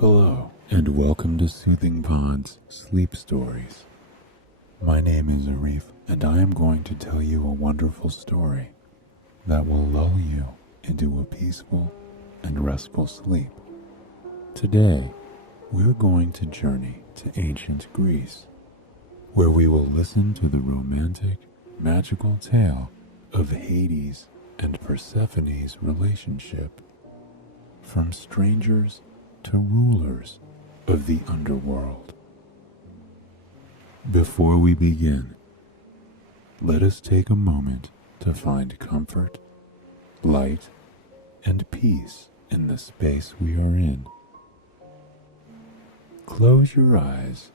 Hello, and welcome to Soothing Pod's Sleep Stories. My name is Arif, and I am going to tell you a wonderful story that will lull you into a peaceful and restful sleep. Today, we're going to journey to ancient Greece, where we will listen to the romantic, magical tale of Hades and Persephone's relationship. From strangers to rulers of the underworld. Before we begin, let us take a moment to find comfort, light, and peace in the space we are in. Close your eyes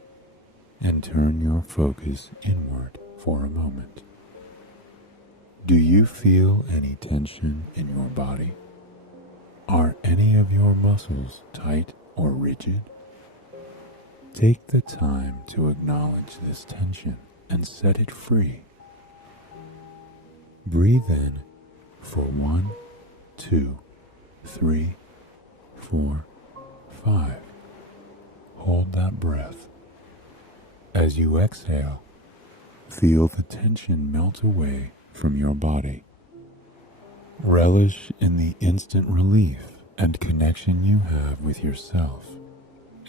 and turn your focus inward for a moment. Do you feel any tension in your body? Are any of your muscles tight or rigid? Take the time to acknowledge this tension and set it free. Breathe in for 1, 2, 3, 4, 5. Hold that breath. As you exhale, feel the tension melt away from your body. Relish in the instant relief and connection you have with yourself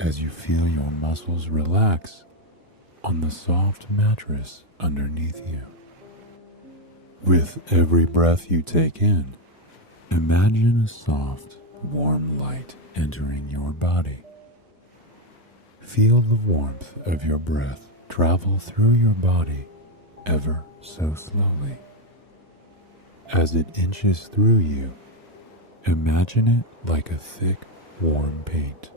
as you feel your muscles relax on the soft mattress underneath you. With every breath you take in, imagine a soft, warm light entering your body. Feel the warmth of your breath travel through your body ever so slowly. As it inches through you, imagine it like a thick, warm paint,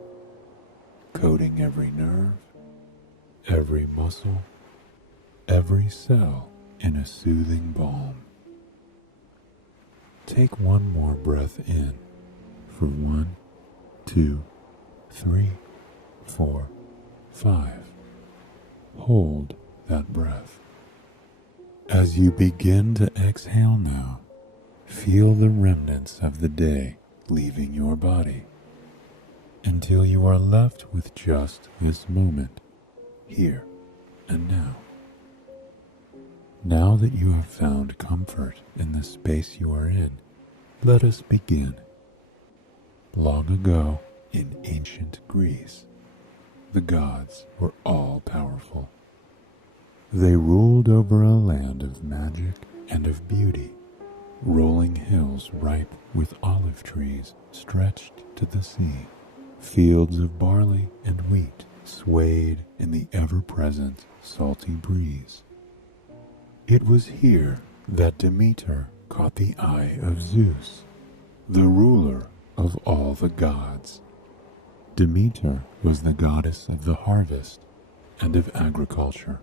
coating every nerve, every muscle, every cell in a soothing balm. Take one more breath in for 1, 2, 3, 4, 5. Hold that breath. As you begin to exhale now, feel the remnants of the day leaving your body until you are left with just this moment, here and now. Now that you have found comfort in the space you are in, let us begin. Long ago, in ancient Greece, the gods were all powerful. They ruled over a land of magic and of beauty. Rolling hills ripe with olive trees stretched to the sea. Fields of barley and wheat swayed in the ever-present salty breeze. It was here that Demeter caught the eye of Zeus, the ruler of all the gods. Demeter was the goddess of the harvest and of agriculture.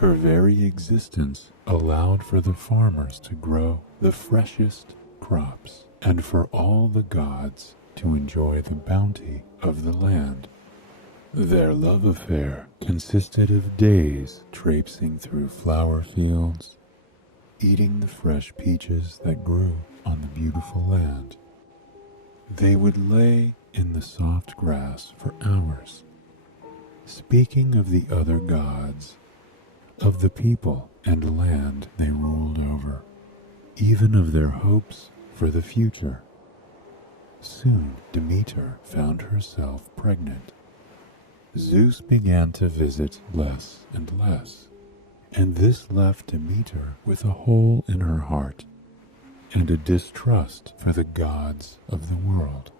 Her very existence allowed for the farmers to grow the freshest crops and for all the gods to enjoy the bounty of the land. Their love affair consisted of days traipsing through flower fields, eating the fresh peaches that grew on the beautiful land. They would lay in the soft grass for hours, speaking of the other gods, of the people and land they ruled over, even of their hopes for the future. Soon Demeter found herself pregnant. Zeus began to visit less and less, and this left Demeter with a hole in her heart and a distrust for the gods of the world.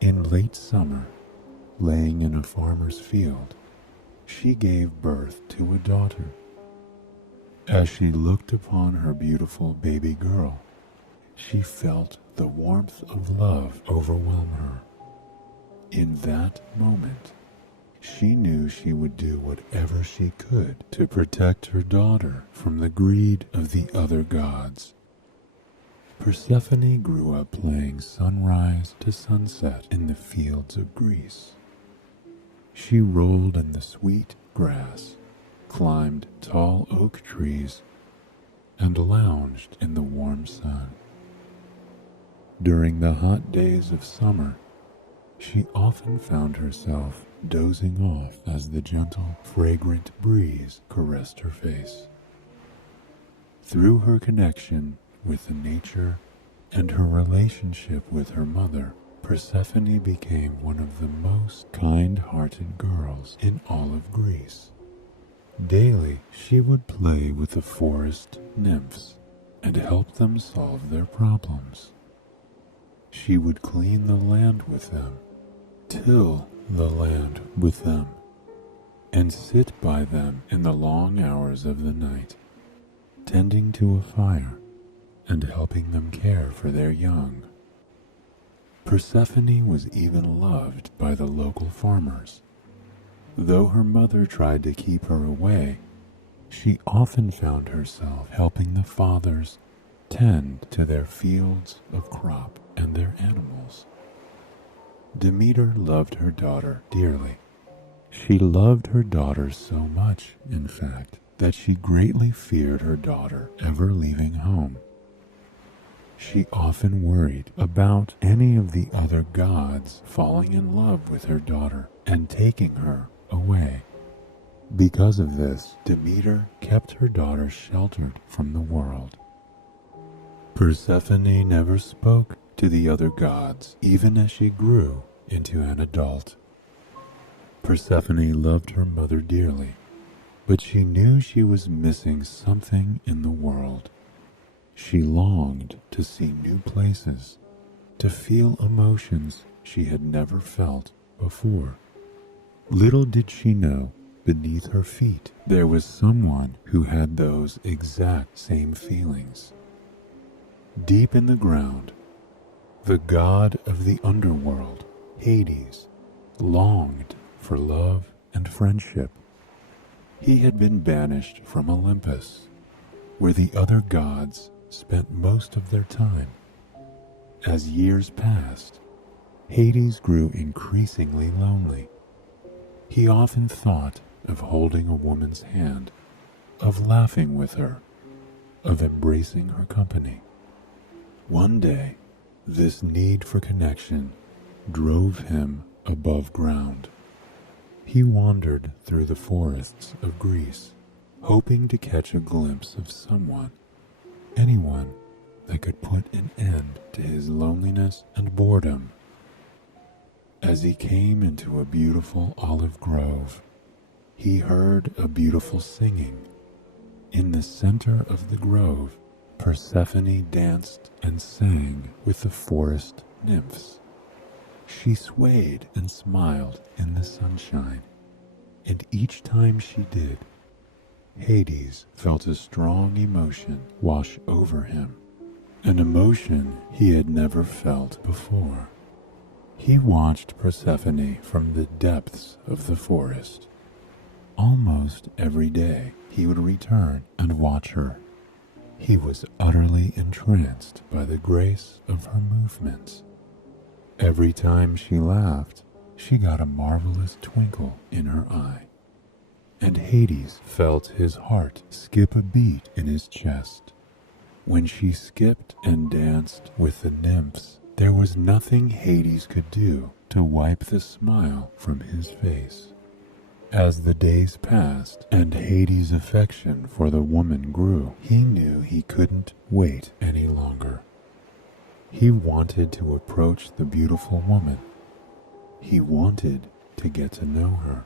In late summer, laying in a farmer's field, she gave birth to a daughter. As she looked upon her beautiful baby girl, she felt the warmth of love overwhelm her. In that moment, she knew she would do whatever she could to protect her daughter from the greed of the other gods. Persephone grew up playing sunrise to sunset in the fields of Greece. She rolled in the sweet grass, climbed tall oak trees, and lounged in the warm sun. During the hot days of summer, she often found herself dozing off as the gentle, fragrant breeze caressed her face. Through her connection with the nature and her relationship with her mother, Persephone became one of the most kind-hearted girls in all of Greece. Daily, she would play with the forest nymphs and help them solve their problems. She would clean the land with them, till the land with them, and sit by them in the long hours of the night, tending to a fire and helping them care for their young. Persephone was even loved by the local farmers. Though her mother tried to keep her away, she often found herself helping the fathers tend to their fields of crop and their animals. Demeter loved her daughter dearly. She loved her daughter so much, in fact, that she greatly feared her daughter ever leaving home. She often worried about any of the other gods falling in love with her daughter and taking her away. Because of this, Demeter kept her daughter sheltered from the world. Persephone never spoke to the other gods, even as she grew into an adult. Persephone loved her mother dearly, but she knew she was missing something in the world. She longed to see new places, to feel emotions she had never felt before. Little did she know, beneath her feet, there was someone who had those exact same feelings. Deep in the ground, the god of the underworld, Hades, longed for love and friendship. He had been banished from Olympus, where the other gods spent most of their time. As years passed, Hades grew increasingly lonely. He often thought of holding a woman's hand, of laughing with her, of embracing her company. One day, this need for connection drove him above ground. He wandered through the forests of Greece, hoping to catch a glimpse of someone, anyone that could put an end to his loneliness and boredom. As he came into a beautiful olive grove, he heard a beautiful singing. In the center of the grove, Persephone danced and sang with the forest nymphs. She swayed and smiled in the sunshine, and each time she did, Hades felt a strong emotion wash over him, an emotion he had never felt before. He watched Persephone from the depths of the forest. Almost every day he would return and watch her. He was utterly entranced by the grace of her movements. Every time she laughed, she got a marvelous twinkle in her eye, and Hades felt his heart skip a beat in his chest. When she skipped and danced with the nymphs, there was nothing Hades could do to wipe the smile from his face. As the days passed and Hades' affection for the woman grew, he knew he couldn't wait any longer. He wanted to approach the beautiful woman. He wanted to get to know her.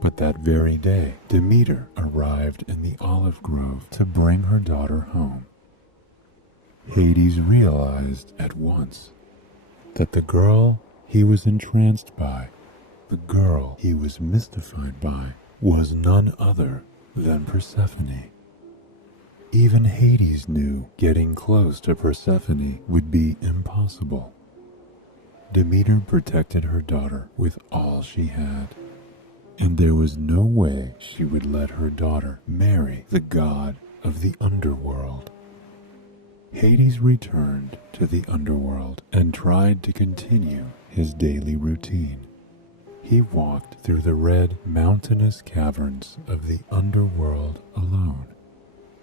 But that very day, Demeter arrived in the olive grove to bring her daughter home. Hades realized at once that the girl he was entranced by, the girl he was mystified by, was none other than Persephone. Even Hades knew getting close to Persephone would be impossible. Demeter protected her daughter with all she had, and there was no way she would let her daughter marry the god of the underworld. Hades returned to the underworld and tried to continue his daily routine. He walked through the red, mountainous caverns of the underworld alone,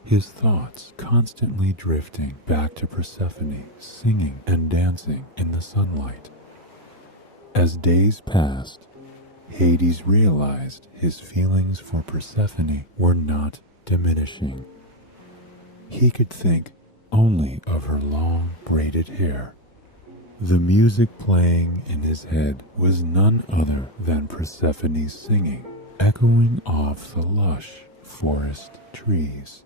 his thoughts constantly drifting back to Persephone, singing and dancing in the sunlight. As days passed, Hades realized his feelings for Persephone were not diminishing. He could think only of her long braided hair. The music playing in his head was none other than Persephone's singing, echoing off the lush forest trees.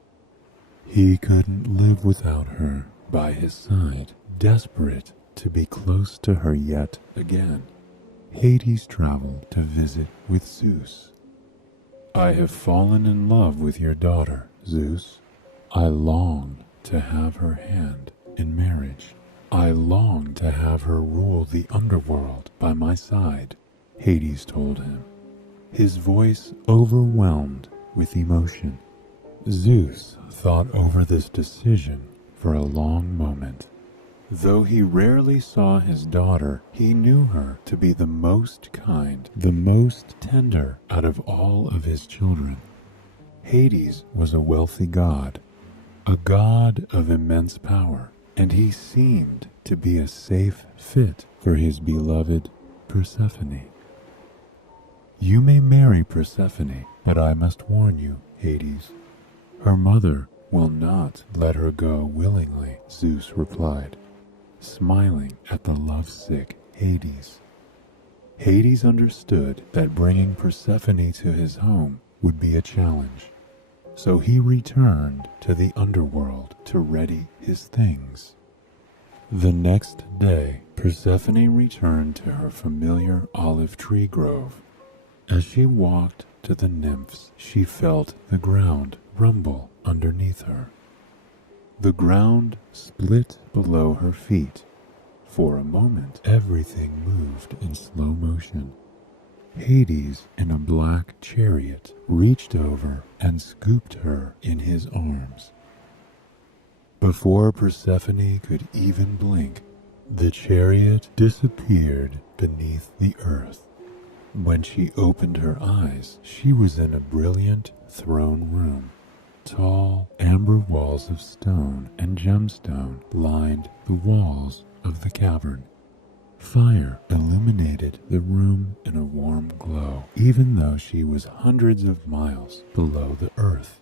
He couldn't live without her by his side, desperate to be close to her yet again. Hades traveled to visit with Zeus. "I have fallen in love with your daughter, Zeus. I long to have her hand in marriage. I long to have her rule the underworld by my side," Hades told him, his voice overwhelmed with emotion. Zeus thought over this decision for a long moment. Though he rarely saw his daughter, he knew her to be the most kind, the most tender out of all of his children. Hades was a wealthy god, a god of immense power, and he seemed to be a safe fit for his beloved Persephone. "You may marry Persephone, but I must warn you, Hades. Her mother will not let her go willingly," Zeus replied, smiling at the lovesick Hades. Hades understood that bringing Persephone to his home would be a challenge, so he returned to the underworld to ready his things. The next day, Persephone returned to her familiar olive tree grove. As she walked to the nymphs, she felt the ground rumble underneath her. The ground split below her feet. For a moment, everything moved in slow motion. Hades, in a black chariot, reached over and scooped her in his arms. Before Persephone could even blink, the chariot disappeared beneath the earth. When she opened her eyes, she was in a brilliant throne room. Tall, amber walls of stone and gemstone lined the walls of the cavern. Fire illuminated the room in a warm glow, even though she was hundreds of miles below the earth.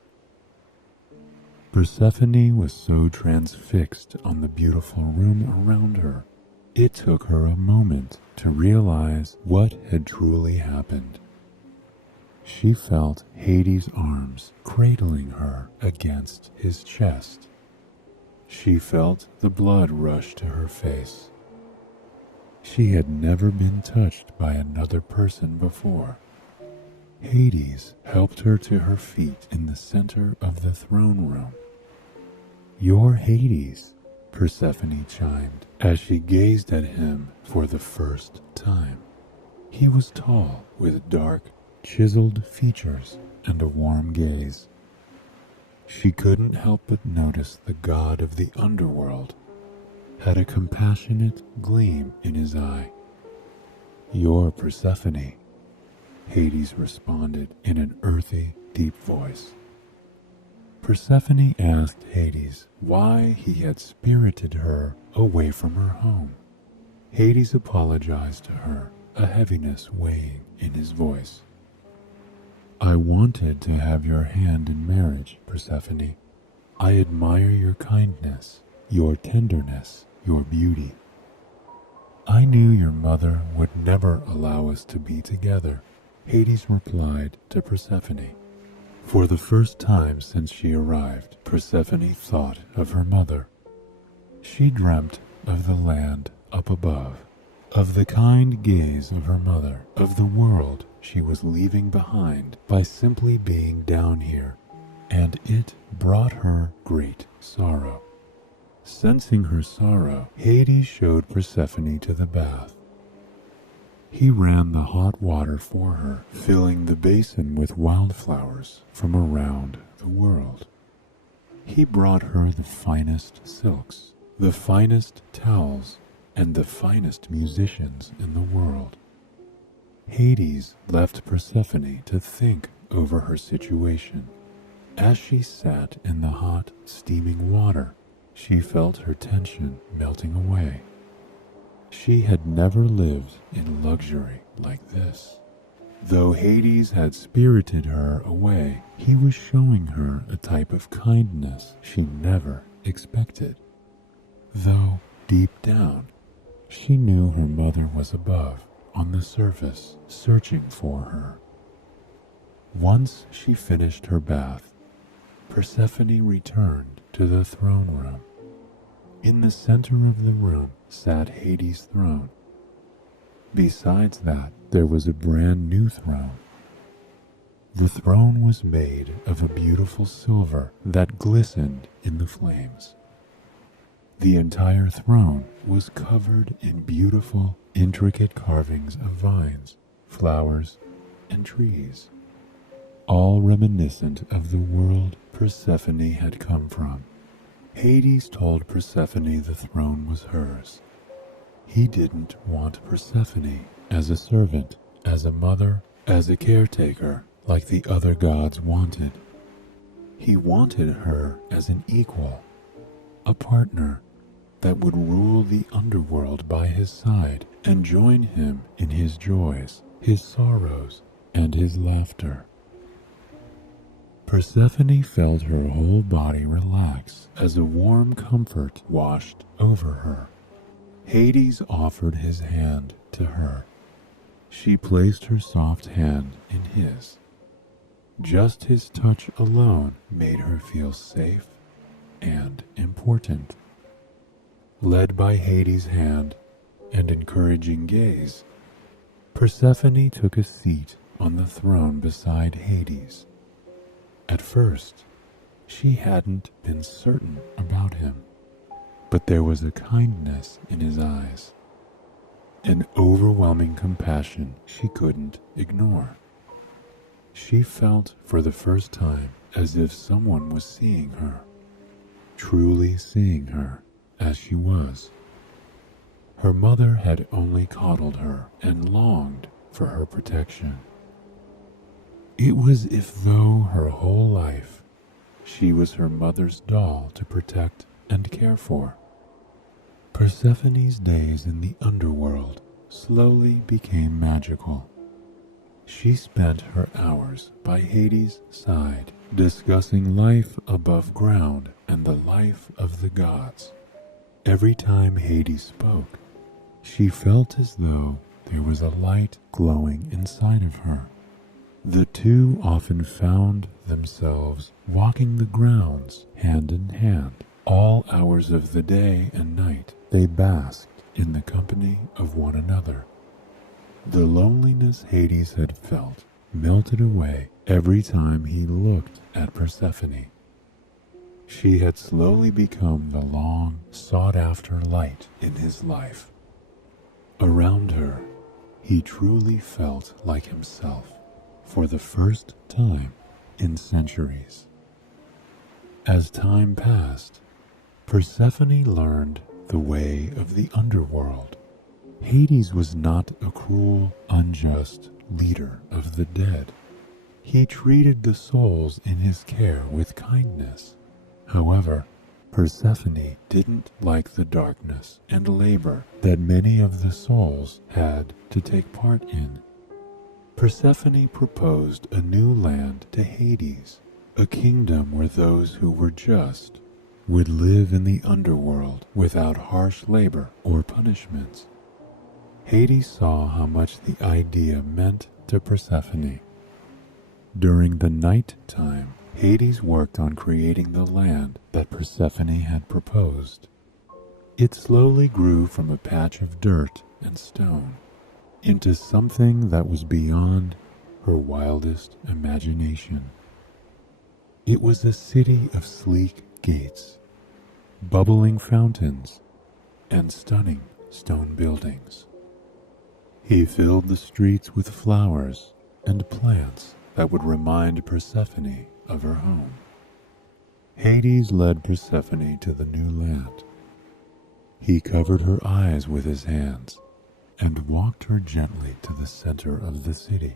Persephone was so transfixed on the beautiful room around her, it took her a moment to realize what had truly happened. She felt Hades' arms cradling her against his chest. She felt the blood rush to her face. She had never been touched by another person before. Hades helped her to her feet in the center of the throne room. "You're Hades," Persephone chimed as she gazed at him for the first time. He was tall, with dark, chiseled features and a warm gaze. She couldn't help but notice the god of the underworld had a compassionate gleam in his eye. "You're Persephone," Hades responded in an earthy, deep voice. Persephone asked Hades why he had spirited her away from her home. Hades apologized to her, a heaviness weighing in his voice. "I wanted to have your hand in marriage, Persephone. I admire your kindness, your tenderness, your beauty. I knew your mother would never allow us to be together," Hades replied to Persephone. For the first time since she arrived, Persephone thought of her mother. She dreamt of the land up above, of the kind gaze of her mother, of the world she was leaving behind by simply being down here, and it brought her great sorrow. Sensing her sorrow, Hades showed Persephone to the bath. He ran the hot water for her, filling the basin with wildflowers from around the world. He brought her the finest silks, the finest towels, and the finest musicians in the world. Hades left Persephone to think over her situation. As she sat in the hot, steaming water, she felt her tension melting away. She had never lived in luxury like this. Though Hades had spirited her away, he was showing her a type of kindness she never expected. Though, deep down, she knew her mother was above, on the surface, searching for her. Once she finished her bath, Persephone returned to the throne room. In the center of the room sat Hades' throne. Besides that, there was a brand new throne. The throne was made of a beautiful silver that glistened in the flames. The entire throne was covered in beautiful, intricate carvings of vines, flowers, and trees, all reminiscent of the world Persephone had come from. Hades told Persephone the throne was hers. He didn't want Persephone as a servant, as a mother, as a caretaker, like the other gods wanted. He wanted her as an equal, a partner that would rule the underworld by his side and join him in his joys, his sorrows, and his laughter. Persephone felt her whole body relax as a warm comfort washed over her. Hades offered his hand to her. She placed her soft hand in his. Just his touch alone made her feel safe and important. Led by Hades' hand and encouraging gaze, Persephone took a seat on the throne beside Hades. At first, she hadn't been certain about him, but there was a kindness in his eyes, an overwhelming compassion she couldn't ignore. She felt for the first time as if someone was seeing her, truly seeing her as she was. Her mother had only coddled her and longed for her protection. It was as though her whole life she was her mother's doll to protect and care for. Persephone's days in the underworld slowly became magical. She spent her hours by Hades' side, discussing life above ground and the life of the gods. Every time Hades spoke, she felt as though there was a light glowing inside of her. The two often found themselves walking the grounds hand in hand. All hours of the day and night, they basked in the company of one another. The loneliness Hades had felt melted away every time he looked at Persephone. She had slowly become the long, sought-after light in his life. Around her, he truly felt like himself for the first time in centuries. As time passed, Persephone learned the way of the underworld. Hades was not a cruel, unjust leader of the dead. He treated the souls in his care with kindness. However, Persephone didn't like the darkness and labor that many of the souls had to take part in. Persephone proposed a new land to Hades, a kingdom where those who were just would live in the underworld without harsh labor or punishments. Hades saw how much the idea meant to Persephone. During the night time, Hades worked on creating the land that Persephone had proposed. It slowly grew from a patch of dirt and stone into something that was beyond her wildest imagination. It was a city of sleek gates, bubbling fountains, and stunning stone buildings. He filled the streets with flowers and plants that would remind Persephone of her home. Hades led Persephone to the new land. He covered her eyes with his hands and walked her gently to the center of the city,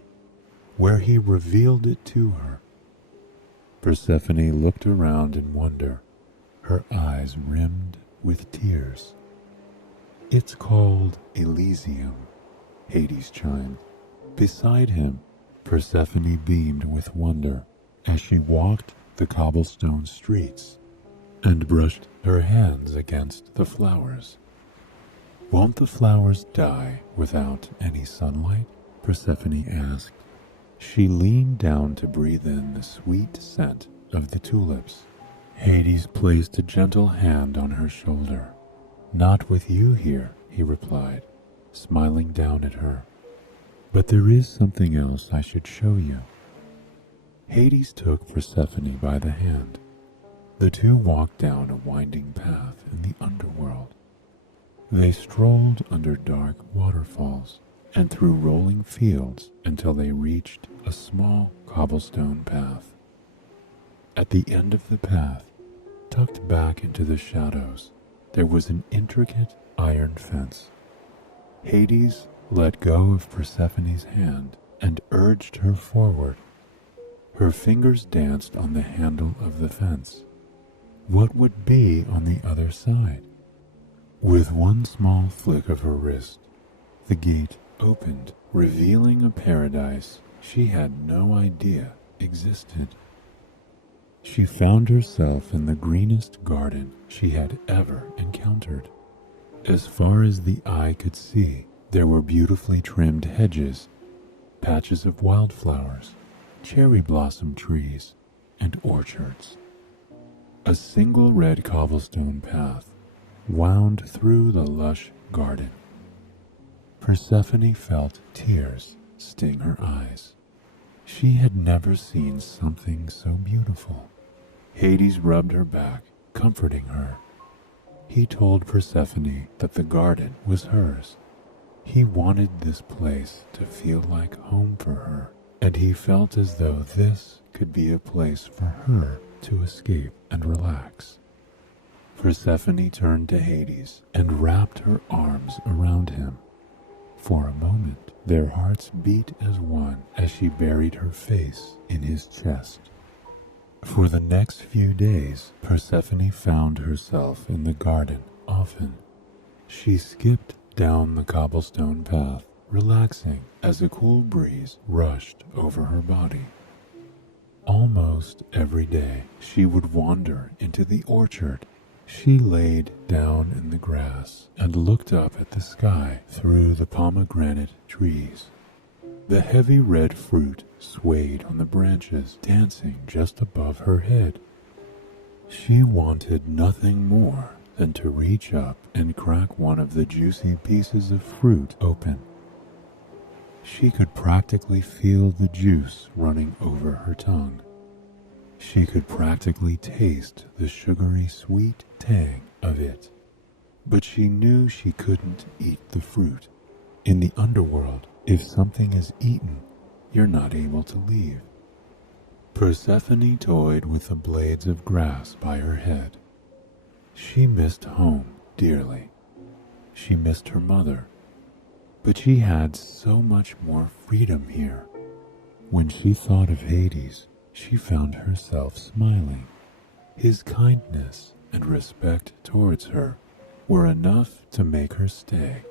where he revealed it to her. Persephone looked around in wonder, her eyes rimmed with tears. It's called Elysium, Hades chimed. Beside him, Persephone beamed with wonder as she walked the cobblestone streets and brushed her hands against the flowers. Won't the flowers die without any sunlight? Persephone asked. She leaned down to breathe in the sweet scent of the tulips. Hades placed a gentle hand on her shoulder. Not with you here, he replied, smiling down at her. But there is something else I should show you. Hades took Persephone by the hand. The two walked down a winding path in the underworld. They strolled under dark waterfalls and through rolling fields until they reached a small cobblestone path. At the end of the path, tucked back into the shadows, there was an intricate iron fence. Hades let go of Persephone's hand and urged her forward. Her fingers danced on the handle of the fence. What would be on the other side? With one small flick of her wrist, the gate opened, revealing a paradise she had no idea existed. She found herself in the greenest garden she had ever encountered. As far as the eye could see, there were beautifully trimmed hedges, patches of wildflowers, cherry blossom trees, and orchards. A single red cobblestone path wound through the lush garden. Persephone felt tears sting her eyes. She had never seen something so beautiful. Hades rubbed her back, comforting her. He told Persephone that the garden was hers. He wanted this place to feel like home for her, and he felt as though this could be a place for her to escape and relax. Persephone turned to Hades and wrapped her arms around him. For a moment, their hearts beat as one as she buried her face in his chest. For the next few days, Persephone found herself in the garden often. She skipped down the cobblestone path, relaxing as a cool breeze rushed over her body. Almost every day, she would wander into the orchard. She laid down in the grass and looked up at the sky through the pomegranate trees. The heavy red fruit swayed on the branches, dancing just above her head. She wanted nothing more than to reach up and crack one of the juicy pieces of fruit open. She could practically feel the juice running over her tongue. She could practically taste the sugary sweet tang of it. But she knew she couldn't eat the fruit. In the underworld, if something is eaten, you're not able to leave. Persephone toyed with the blades of grass by her head. She missed home dearly. She missed her mother. But she had so much more freedom here. When she thought of Hades, she found herself smiling. His kindness and respect towards her were enough to make her stay.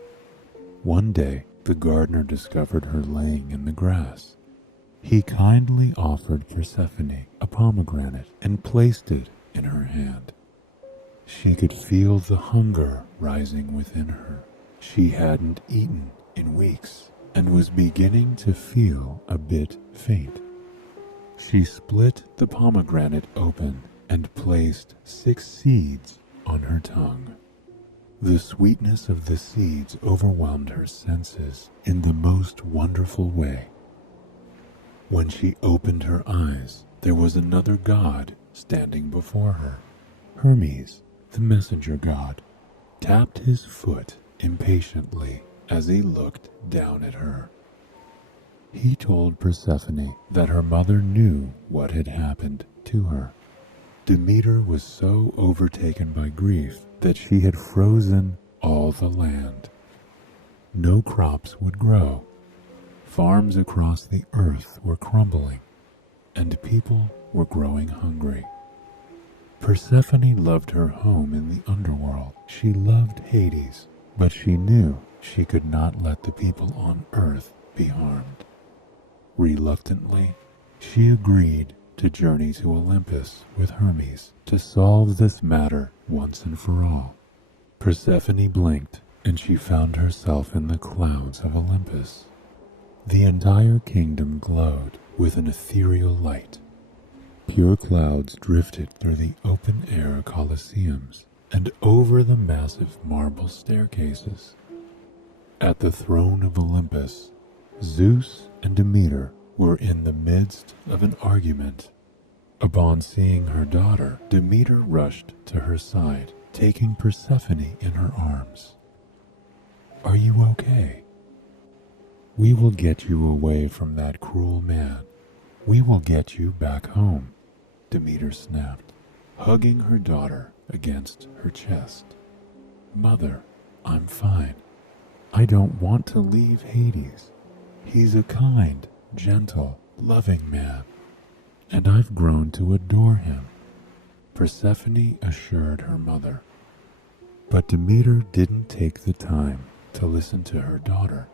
One day, the gardener discovered her laying in the grass. He kindly offered Persephone a pomegranate and placed it in her hand. She could feel the hunger rising within her. She hadn't eaten in weeks and was beginning to feel a bit faint. She split the pomegranate open and placed 6 seeds on her tongue. The sweetness of the seeds overwhelmed her senses in the most wonderful way. When she opened her eyes, there was another god standing before her. Hermes, the messenger god, tapped his foot impatiently as he looked down at her. He told Persephone that her mother knew what had happened to her. Demeter was so overtaken by grief that she had frozen all the land. No crops would grow. Farms across the earth were crumbling, and people were growing hungry. Persephone loved her home in the underworld. She loved Hades, but she knew she could not let the people on Earth be harmed. Reluctantly, she agreed to journey to Olympus with Hermes to solve this matter once and for all. Persephone blinked, and she found herself in the clouds of Olympus. The entire kingdom glowed with an ethereal light. Pure clouds drifted through the open-air colosseums and over the massive marble staircases. At the throne of Olympus, Zeus and Demeter were in the midst of an argument. Upon seeing her daughter, Demeter rushed to her side, taking Persephone in her arms. "Are you okay? We will get you away from that cruel man. We will get you back home," Demeter snapped, hugging her daughter against her chest. "Mother, I'm fine. I don't want to leave Hades. He's a kind, gentle, loving man, and I've grown to adore him," Persephone assured her mother. But Demeter didn't take the time to listen to her daughter.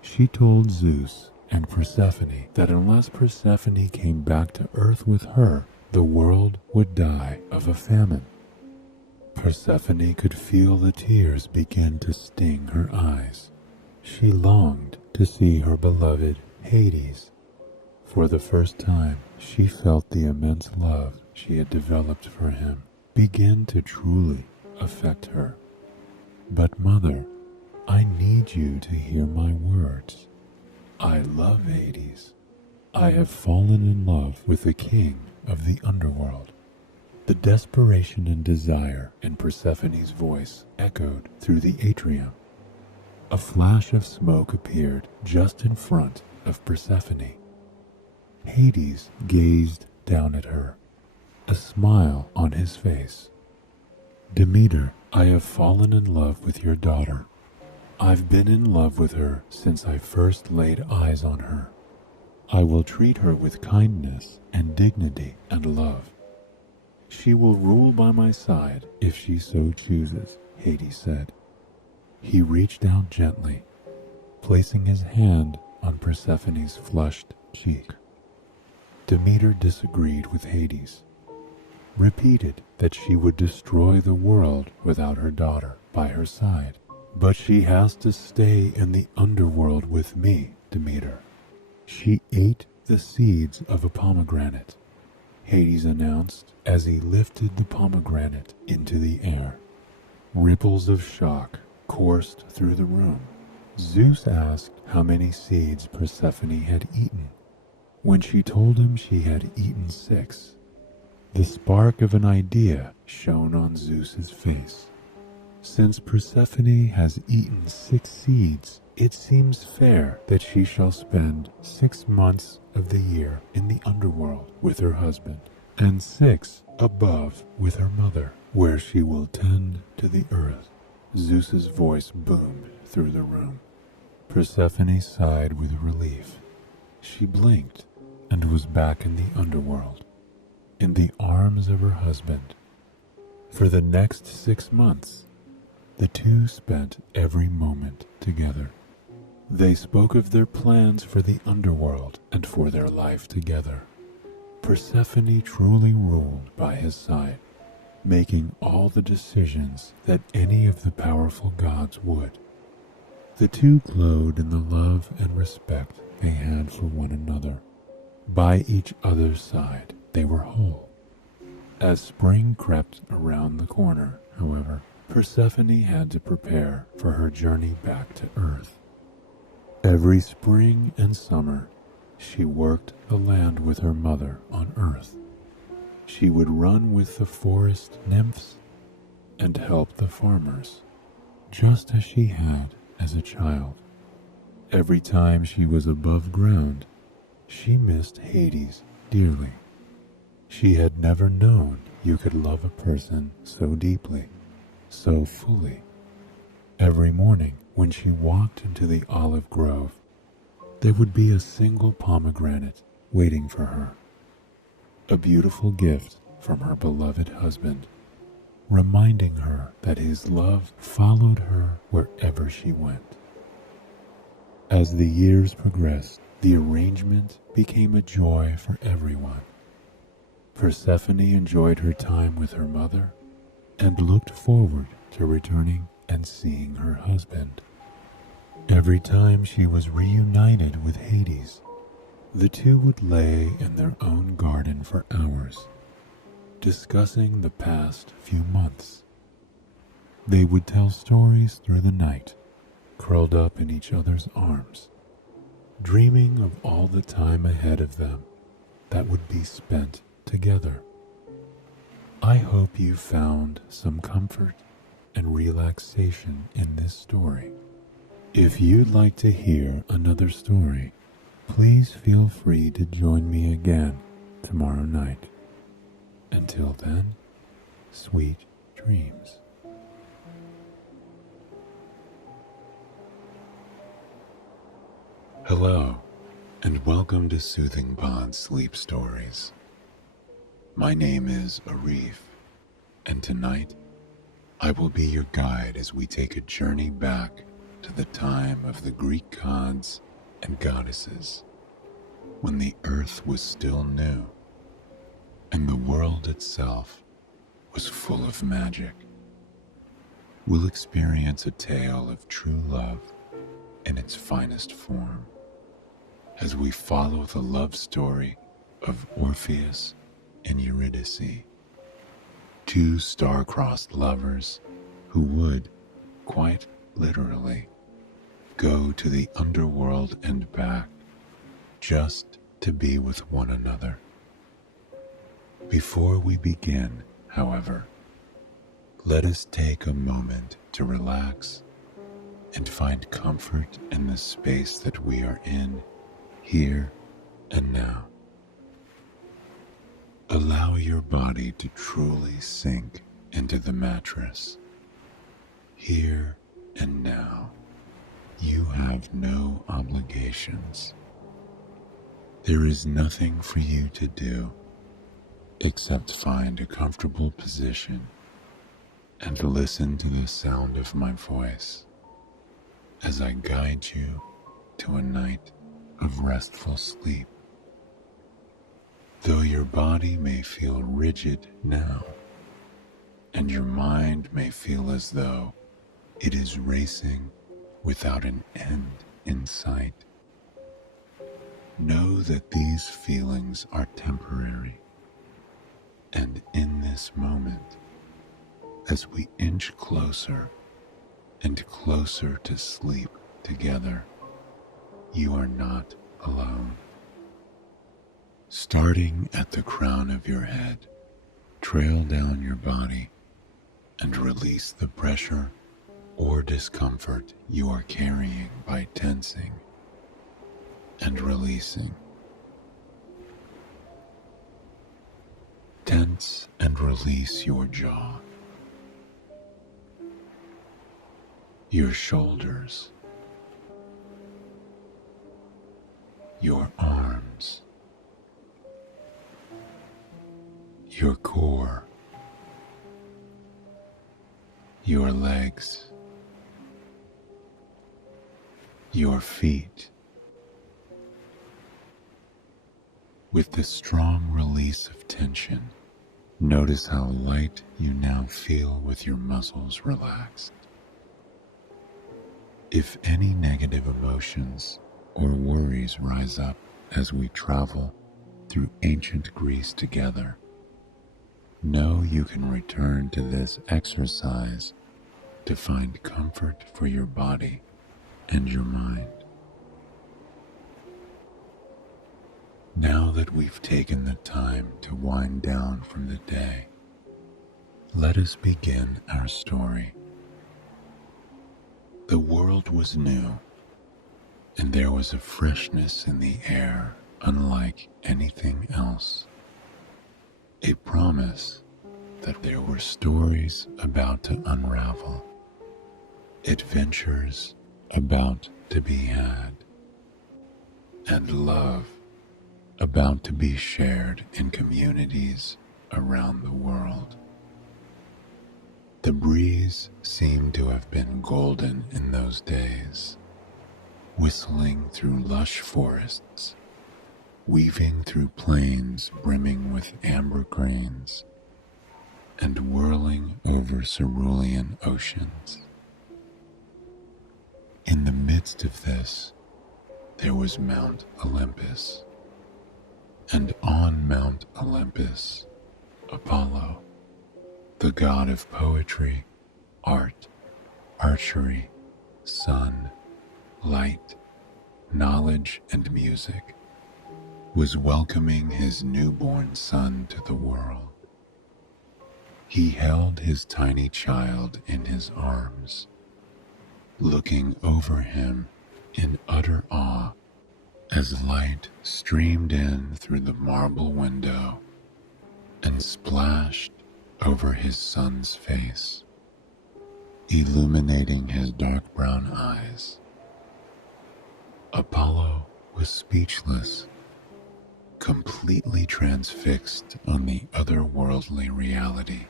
She told Zeus and Persephone that unless Persephone came back to Earth with her, the world would die of a famine. Persephone could feel the tears begin to sting her eyes. She longed to see her beloved Hades. For the first time, she felt the immense love she had developed for him begin to truly affect her. "But Mother, I need you to hear my words. I love Hades. I have fallen in love with the king of the underworld." The desperation and desire in Persephone's voice echoed through the atrium. A flash of smoke appeared just in front of Persephone. Hades gazed down at her, a smile on his face. "Demeter, I have fallen in love with your daughter. I've been in love with her since I first laid eyes on her. I will treat her with kindness and dignity and love. She will rule by my side if she so chooses," Hades said. He reached out gently, placing his hand on Persephone's flushed cheek. Demeter disagreed with Hades, repeated that she would destroy the world without her daughter by her side. "But she has to stay in the underworld with me, Demeter. She ate the seeds of a pomegranate," Hades announced as he lifted the pomegranate into the air. Ripples of shock coursed through the room. Zeus asked how many seeds Persephone had eaten. When she told him she had eaten 6, the spark of an idea shone on Zeus's face. "Since Persephone has eaten 6 seeds, it seems fair that she shall spend 6 months of the year in the underworld with her husband, and 6 above with her mother, where she will tend to the earth." Zeus's voice boomed through the room. Persephone sighed with relief. She blinked and was back in the underworld, in the arms of her husband. For the next 6 months, the two spent every moment together. They spoke of their plans for the underworld and for their life together. Persephone truly ruled by his side, making all the decisions that any of the powerful gods would. The two glowed in the love and respect they had for one another. By each other's side, they were whole. As spring crept around the corner, however, Persephone had to prepare for her journey back to Earth. Every spring and summer, she worked the land with her mother on Earth. She would run with the forest nymphs and help the farmers, just as she had as a child. Every time she was above ground, she missed Hades dearly. She had never known you could love a person so deeply, so fully. Every morning when she walked into the olive grove, there would be a single pomegranate waiting for her, a beautiful gift from her beloved husband. reminding her that his love followed her wherever she went. As the years progressed, the arrangement became a joy for everyone. Persephone enjoyed her time with her mother and looked forward to returning and seeing her husband. Every time she was reunited with Hades, the two would lay in their own garden for hours, discussing the past few months. They would tell stories through the night, curled up in each other's arms, dreaming of all the time ahead of them that would be spent together. I hope you found some comfort and relaxation in this story. If you'd like to hear another story, please feel free to join me again tomorrow night. Until then, sweet dreams. Hello, and welcome to Soothing Pond Sleep Stories. My name is Arif, and tonight I will be your guide as we take a journey back to the time of the Greek gods and goddesses, when the earth was still new, and the world itself was full of magic. We'll experience a tale of true love in its finest form, as we follow the love story of Orpheus and Eurydice, two star-crossed lovers who would, quite literally, go to the underworld and back just to be with one another. Before we begin, however, let us take a moment to relax and find comfort in the space that we are in, here and now. Allow your body to truly sink into the mattress. Here and now, you have no obligations. There is nothing for you to do except find a comfortable position and listen to the sound of my voice as I guide you to a night of restful sleep. Though your body may feel rigid now, and your mind may feel as though it is racing without an end in sight, know that these feelings are temporary. And in this moment, as we inch closer and closer to sleep together, you are not alone. Starting at the crown of your head, trail down your body and release the pressure or discomfort you are carrying by tensing and releasing. Tense and release your jaw, your shoulders, your arms, your core, your legs, your feet. With the strong release of tension, notice how light you now feel with your muscles relaxed. If any negative emotions or worries rise up as we travel through ancient Greece together, know you can return to this exercise to find comfort for your body and your mind. Now that we've taken the time to wind down from the day, let us begin our story. The world was new, and there was a freshness in the air unlike anything else. A promise that there were stories about to unravel, adventures about to be had, and love about to be shared in communities around the world. The breeze seemed to have been golden in those days, whistling through lush forests, weaving through plains brimming with amber grains, and whirling over cerulean oceans. In the midst of this, there was Mount Olympus, and on Mount Olympus, Apollo, the god of poetry, art, archery, sun, light, knowledge, and music, was welcoming his newborn son to the world. He held his tiny child in his arms, looking over him in utter awe as light streamed in through the marble window and splashed over his son's face, illuminating his dark brown eyes. Apollo was speechless, completely transfixed on the otherworldly reality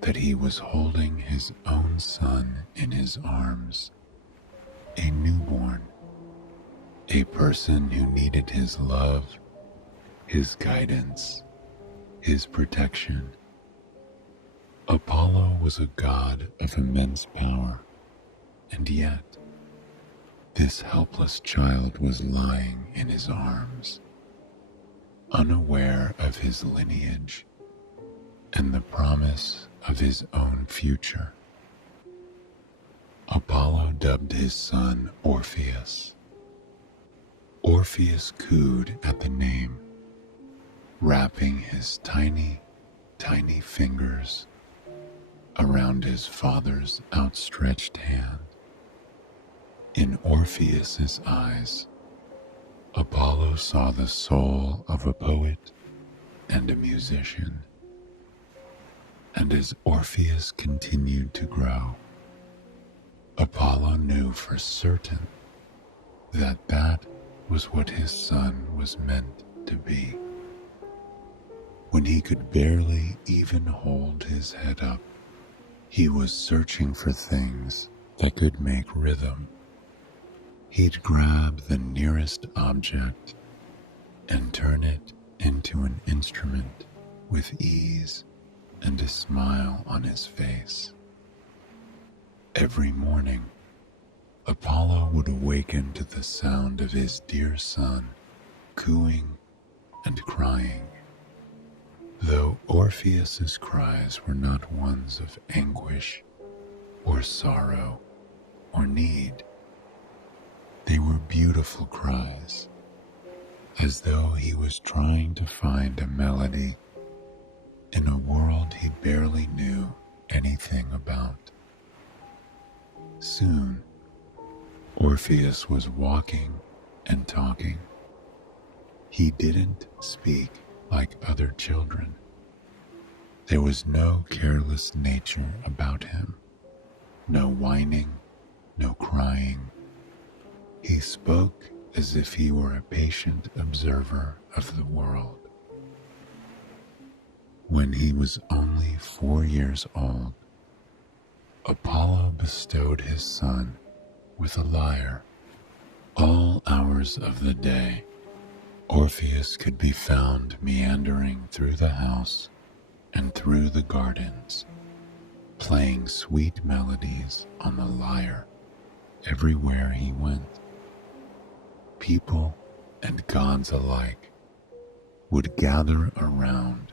that he was holding his own son in his arms, a newborn, a person who needed his love, his guidance, his protection. Apollo was a god of immense power, and yet this helpless child was lying in his arms, unaware of his lineage and the promise of his own future. Apollo dubbed his son Orpheus. Orpheus cooed at the name, wrapping his tiny, tiny fingers around his father's outstretched hand. In Orpheus's eyes, Apollo saw the soul of a poet and a musician. And as Orpheus continued to grow, Apollo knew for certain that that was what his son was meant to be. When he could barely even hold his head up, he was searching for things that could make rhythm. He'd grab the nearest object and turn it into an instrument with ease and a smile on his face. Every morning, Apollo would awaken to the sound of his dear son cooing and crying. Though Orpheus's cries were not ones of anguish or sorrow or need, they were beautiful cries, as though he was trying to find a melody in a world he barely knew anything about. Soon, Orpheus was walking and talking. He didn't speak like other children. There was no careless nature about him, no whining, no crying. He spoke as if he were a patient observer of the world. When he was only 4 years old, Apollo bestowed his son with a lyre. All hours of the day, Orpheus could be found meandering through the house and through the gardens, playing sweet melodies on the lyre everywhere he went. People and gods alike would gather around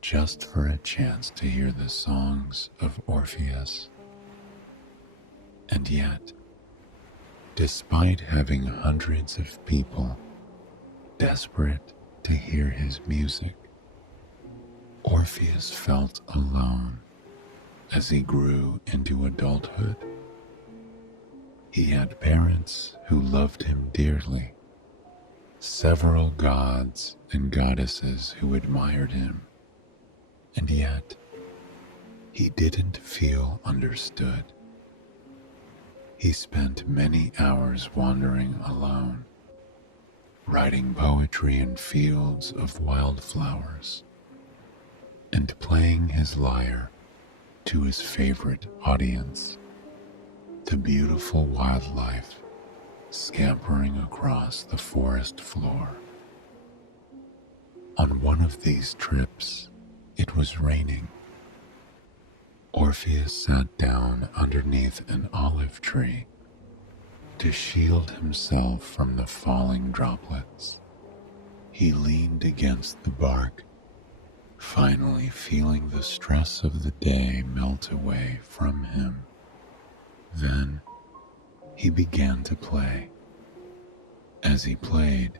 just for a chance to hear the songs of Orpheus. And yet, despite having hundreds of people desperate to hear his music, Orpheus felt alone as he grew into adulthood. He had parents who loved him dearly, several gods and goddesses who admired him, and yet he didn't feel understood. He spent many hours wandering alone, writing poetry in fields of wildflowers, and playing his lyre to his favorite audience, the beautiful wildlife scampering across the forest floor. On one of these trips, it was raining. Orpheus sat down underneath an olive tree to shield himself from the falling droplets. He leaned against the bark, finally feeling the stress of the day melt away from him. Then he began to play. As he played,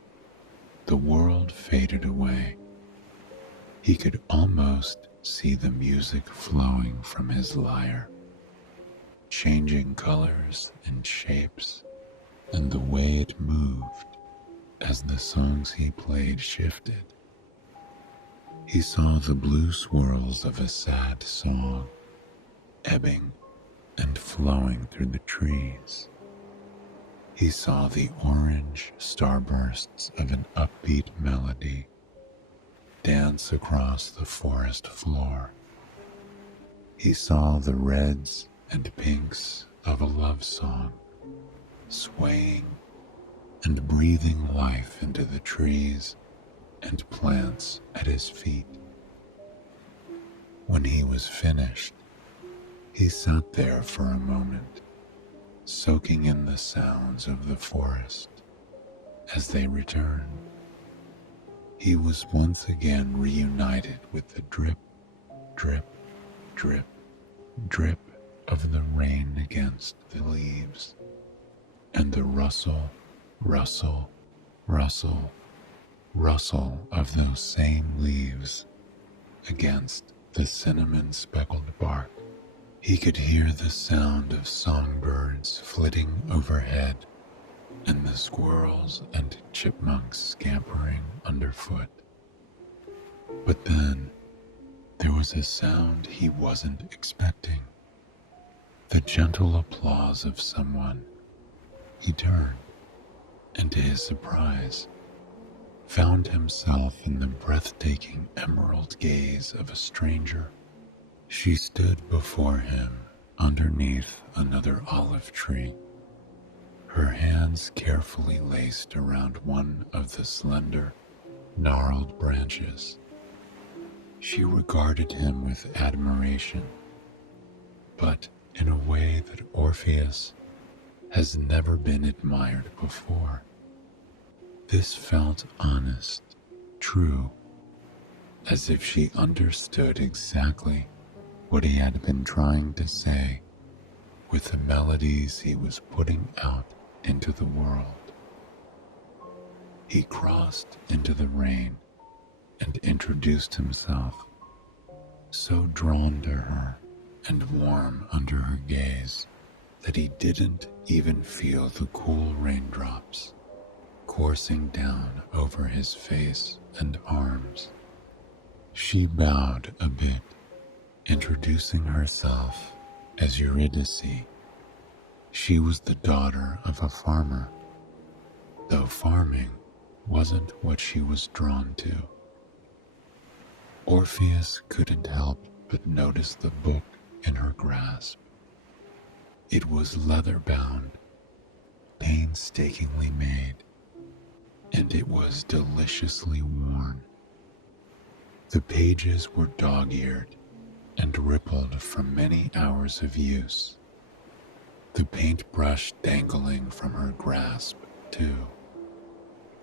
the world faded away. He could almost see the music flowing from his lyre, changing colors and shapes, and the way it moved as the songs he played shifted. He saw the blue swirls of a sad song, ebbing and flowing through the trees. He saw the orange starbursts of an upbeat melody dance across the forest floor. He saw the reds and pinks of a love song swaying and breathing life into the trees and plants at his feet. When he was finished, he sat there for a moment, soaking in the sounds of the forest as they returned. He was once again reunited with the drip, drip, drip, drip of the rain against the leaves, and the rustle, rustle, rustle, rustle of those same leaves against the cinnamon-speckled bark. He could hear the sound of songbirds flitting overhead and the squirrels and chipmunks scampering underfoot. But then there was a sound he wasn't expecting. The gentle applause of someone. He turned, and to his surprise, found himself in the breathtaking emerald gaze of a stranger. She stood before him underneath another olive tree, her hands carefully laced around one of the slender, gnarled branches. She regarded him with admiration, but in a way that Orpheus has never been admired before. This felt honest, true, as if she understood exactly what he had been trying to say with the melodies he was putting out into the world. He crossed into the rain and introduced himself, so drawn to her and warm under her gaze that he didn't even feel the cool raindrops coursing down over his face and arms. She bowed a bit, introducing herself as Eurydice. She was the daughter of a farmer, though farming wasn't what she was drawn to. Orpheus couldn't help but notice the book in her grasp. It was leather-bound, painstakingly made, and it was deliciously worn. The pages were dog-eared and rippled from many hours of use. The paintbrush dangling from her grasp, too,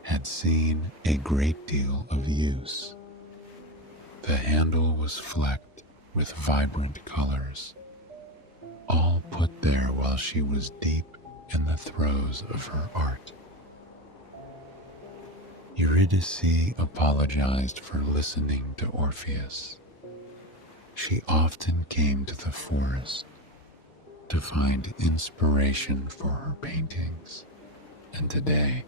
had seen a great deal of use. The handle was flecked with vibrant colors, all put there while she was deep in the throes of her art. Eurydice apologized for listening to Orpheus. She often came to the forest to find inspiration for her paintings, and today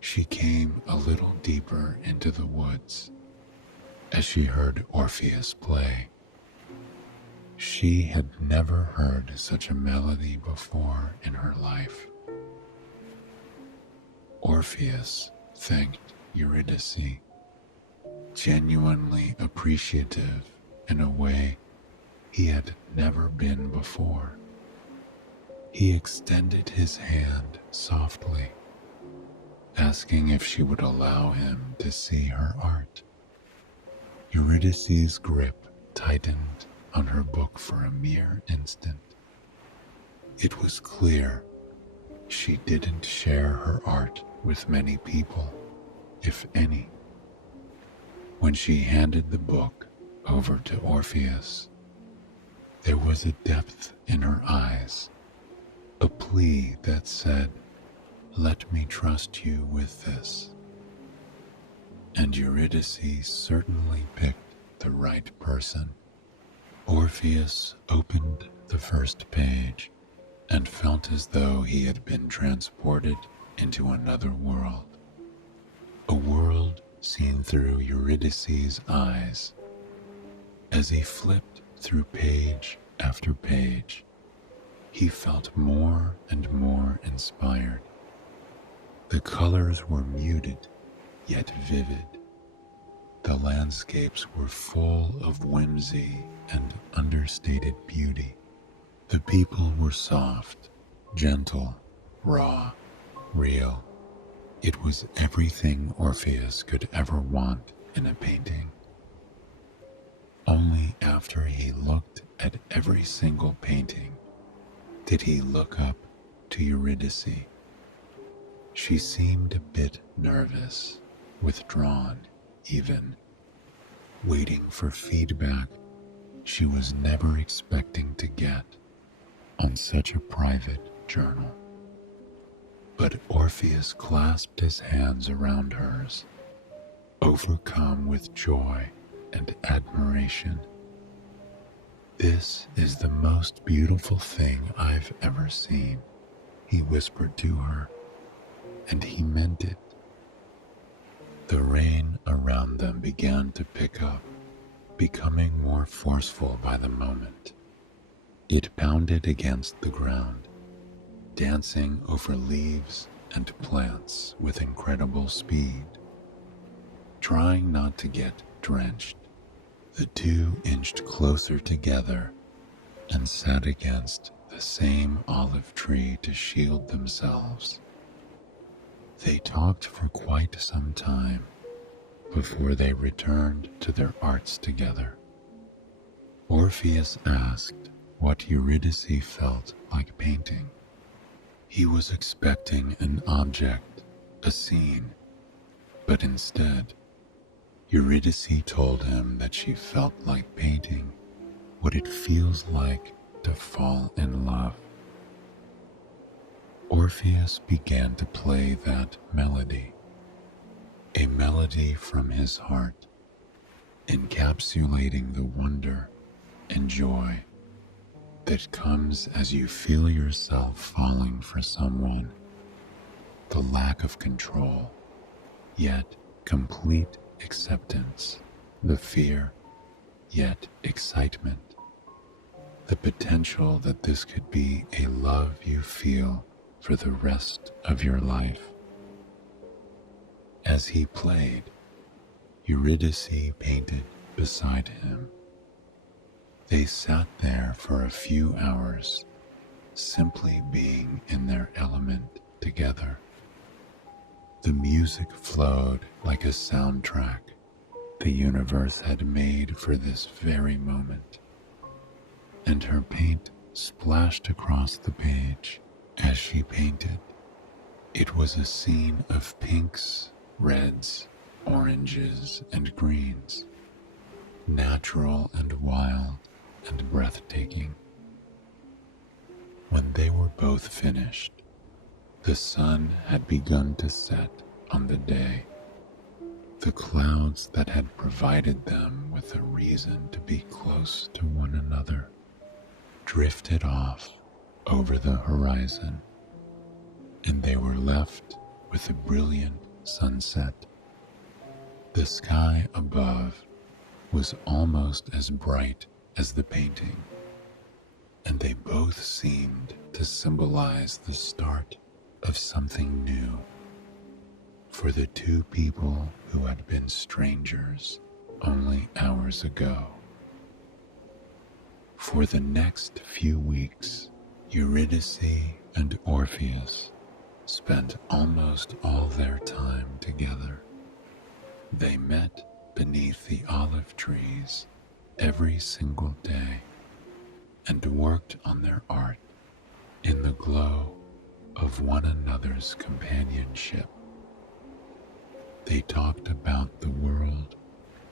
she came a little deeper into the woods as she heard Orpheus play. She had never heard such a melody before in her life. Orpheus thanked Eurydice, genuinely appreciative in a way he had never been before. He extended his hand softly, asking if she would allow him to see her art. Eurydice's grip tightened on her book for a mere instant. It was clear she didn't share her art with many people, if any. When she handed the book over to Orpheus, there was a depth in her eyes, a plea that said, "Let me trust you with this." And Eurydice certainly picked the right person. Orpheus opened the first page and felt as though he had been transported into another world. A world seen through Eurydice's eyes. As he flipped through page after page, he felt more and more inspired. The colors were muted, yet vivid. The landscapes were full of whimsy and understated beauty. The people were soft, gentle, raw, real. It was everything Orpheus could ever want in a painting. Only after he looked at every single painting did he look up to Eurydice. She seemed a bit nervous, withdrawn even, waiting for feedback she was never expecting to get on such a private journal. But Orpheus clasped his hands around hers, overcome with joy and admiration. "This is the most beautiful thing I've ever seen," he whispered to her, and he meant it. The rain around them began to pick up, becoming more forceful by the moment. It pounded against the ground, dancing over leaves and plants with incredible speed. Trying not to get drenched, the two inched closer together and sat against the same olive tree to shield themselves. They talked for quite some time before they returned to their arts together. Orpheus asked what Eurydice felt like painting. He was expecting an object, a scene, but instead, Eurydice told him that she felt like painting what it feels like to fall in love. Orpheus began to play that melody, a melody from his heart, encapsulating the wonder and joy that comes as you feel yourself falling for someone, the lack of control, yet complete acceptance, the fear, yet excitement, the potential that this could be a love you feel for the rest of your life. As he played, Eurydice painted beside him. They sat there for a few hours, simply being in their element together. The music flowed like a soundtrack the universe had made for this very moment, and her paint splashed across the page as she painted. It was a scene of pinks, reds, oranges, and greens, natural and wild and breathtaking. When they were both finished, the sun had begun to set on the day. The clouds that had provided them with a reason to be close to one another drifted off over the horizon, and they were left with a brilliant sunset. The sky above was almost as bright as the painting, and they both seemed to symbolize the start of something new for the two people who had been strangers only hours ago. For the next few weeks, Eurydice and Orpheus spent almost all their time together. They met beneath the olive trees every single day and worked on their art in the glow of one another's companionship. They talked about the world,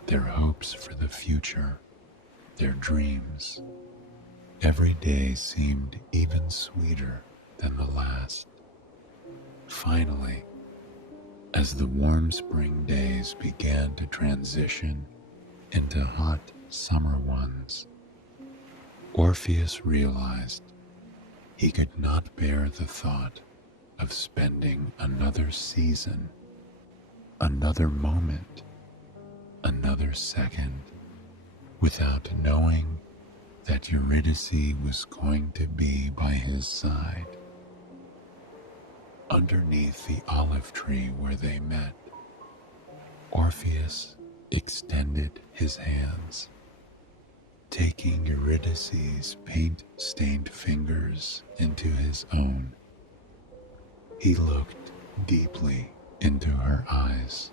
their hopes for the future, their dreams. Every day seemed even sweeter than the last. Finally, as the warm spring days began to transition into hot summer ones, Orpheus realized he could not bear the thought of spending another season, another moment, another second without knowing that Eurydice was going to be by his side. Underneath the olive tree where they met, Orpheus extended his hands, taking Eurydice's paint-stained fingers into his own. He looked deeply into her eyes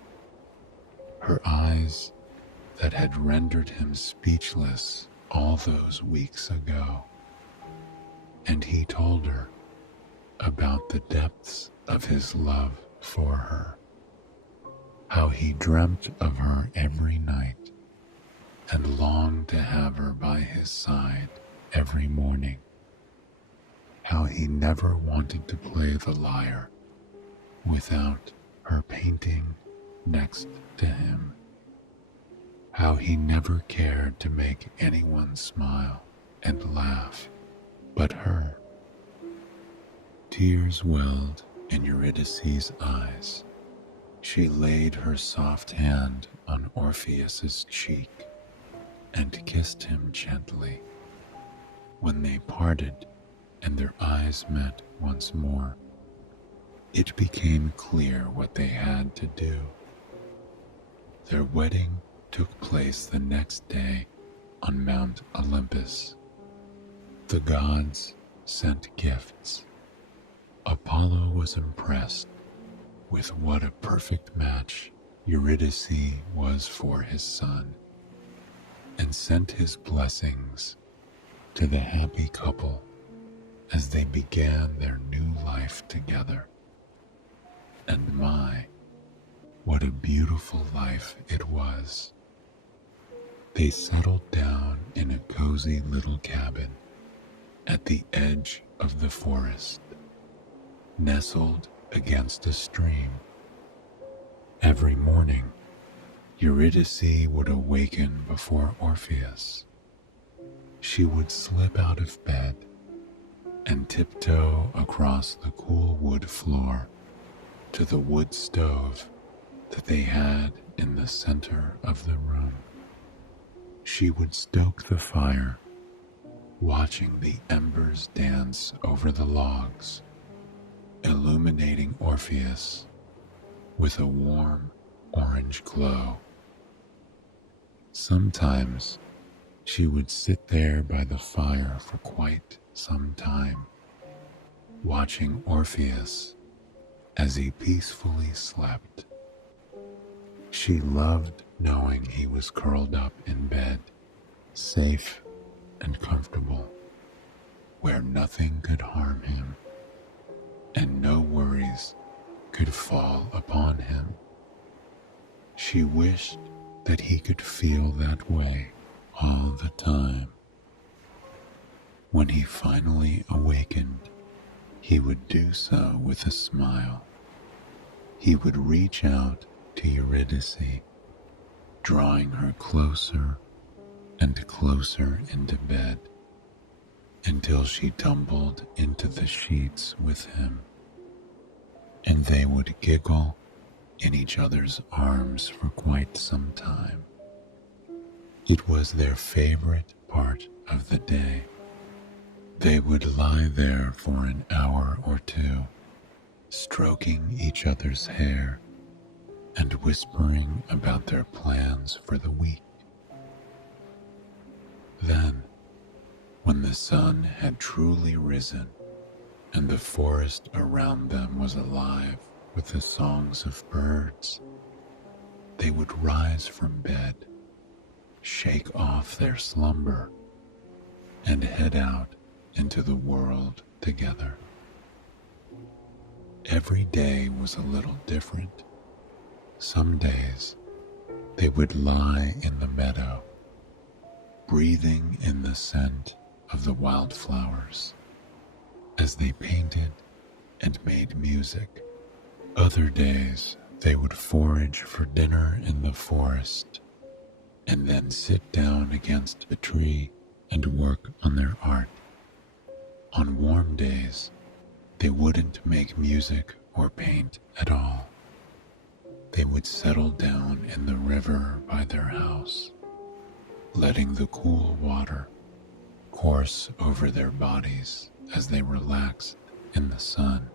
that had rendered him speechless all those weeks ago, and he told her about the depths of his love for her, how he dreamt of her every night and longed to have her by his side every morning, how he never wanted to play the lyre without her painting next to him, how he never cared to make anyone smile and laugh but her. Tears welled in Eurydice's eyes. She laid her soft hand on Orpheus's cheek and kissed him gently. When they parted and their eyes met once more, it became clear what they had to do. Their wedding took place the next day on Mount Olympus. The gods sent gifts. Apollo was impressed with what a perfect match Eurydice was for his son, and sent his blessings to the happy couple as they began their new life together. And my, what a beautiful life it was. They settled down in a cozy little cabin at the edge of the forest, nestled against a stream. Every morning, Eurydice would awaken before Orpheus. She would slip out of bed and tiptoe across the cool wood floor to the wood stove that they had in the center of the room. She would stoke the fire, watching the embers dance over the logs, illuminating Orpheus with a warm orange glow. Sometimes she would sit there by the fire for quite some time, watching Orpheus as he peacefully slept. She loved knowing he was curled up in bed, safe and comfortable, where nothing could harm him and no worries could fall upon him. She wished that he could feel that way all the time. When he finally awakened, he would do so with a smile. He would reach out to Eurydice, drawing her closer and closer into bed until she tumbled into the sheets with him, and they would giggle in each other's arms for quite some time. It was their favorite part of the day. They would lie there for an hour or two, stroking each other's hair and whispering about their plans for the week. Then, when the sun had truly risen and the forest around them was alive with the songs of birds, they would rise from bed, shake off their slumber, and head out into the world together. Every day was a little different. Some days they would lie in the meadow, breathing in the scent of the wildflowers as they painted and made music. Other days they would forage for dinner in the forest and then sit down against a tree and work on their art. On warm days, they wouldn't make music or paint at all. They would settle down in the river by their house, letting the cool water course over their bodies as they relaxed in the sun.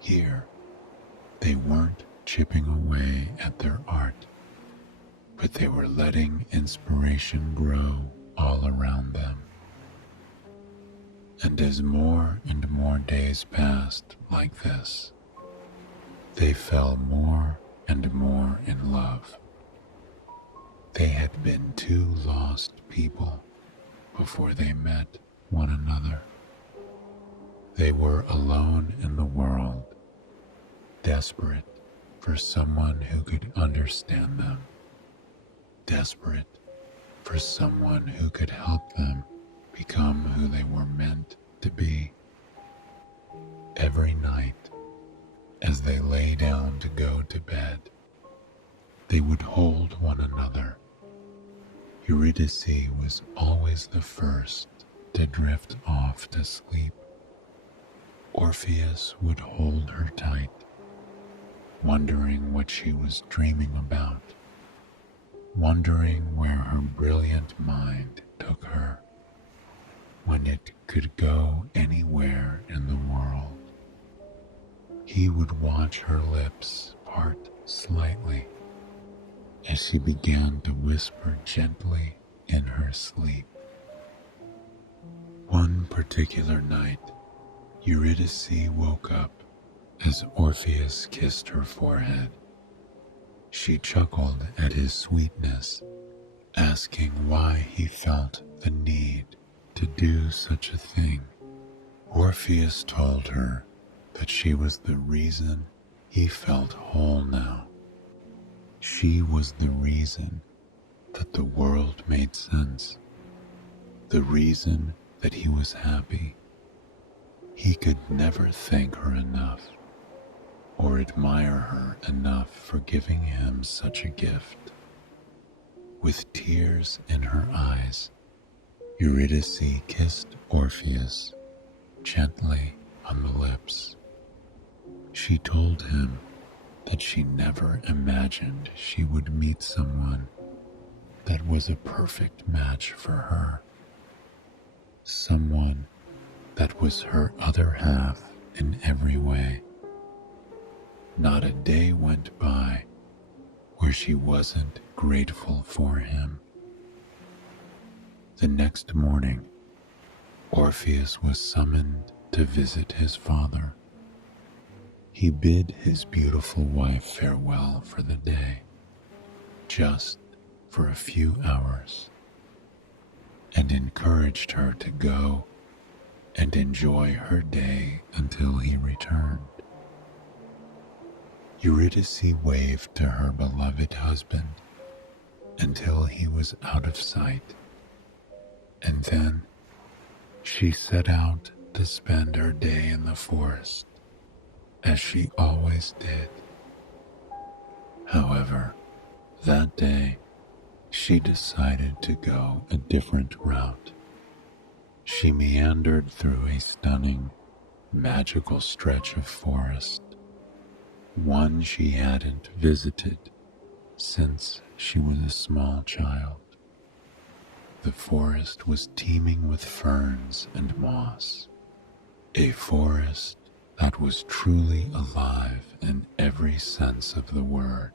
Here, they weren't chipping away at their art, but they were letting inspiration grow all around them. And as more and more days passed like this, they fell more and more in love. They had been two lost people before they met one another. They were alone in the world, desperate for someone who could understand them, desperate for someone who could help them become who they were meant to be. Every night, as they lay down to go to bed, they would hold one another. Eurydice was always the first to drift off to sleep. Orpheus would hold her tight, wondering what she was dreaming about, wondering where her brilliant mind took her, when it could go anywhere in the world. He would watch her lips part slightly as she began to whisper gently in her sleep. One particular night, Eurydice woke up as Orpheus kissed her forehead. She chuckled at his sweetness, asking why he felt the need to do such a thing. Orpheus told her that she was the reason he felt whole now. She was the reason that the world made sense, the reason that he was happy. He could never thank her enough or admire her enough for giving him such a gift. With tears in her eyes, Eurydice kissed Orpheus gently on the lips. She told him that she never imagined she would meet someone that was a perfect match for her, someone that was her other half in every way. Not a day went by where she wasn't grateful for him. The next morning, Orpheus was summoned to visit his father. He bid his beautiful wife farewell for the day, just for a few hours, and encouraged her to go and enjoy her day until he returned. Eurydice waved to her beloved husband until he was out of sight, and then she set out to spend her day in the forest, as she always did. However, that day, she decided to go a different route. She meandered through a stunning, magical stretch of forest, one she hadn't visited since she was a small child. The forest was teeming with ferns and moss, a forest that was truly alive in every sense of the word.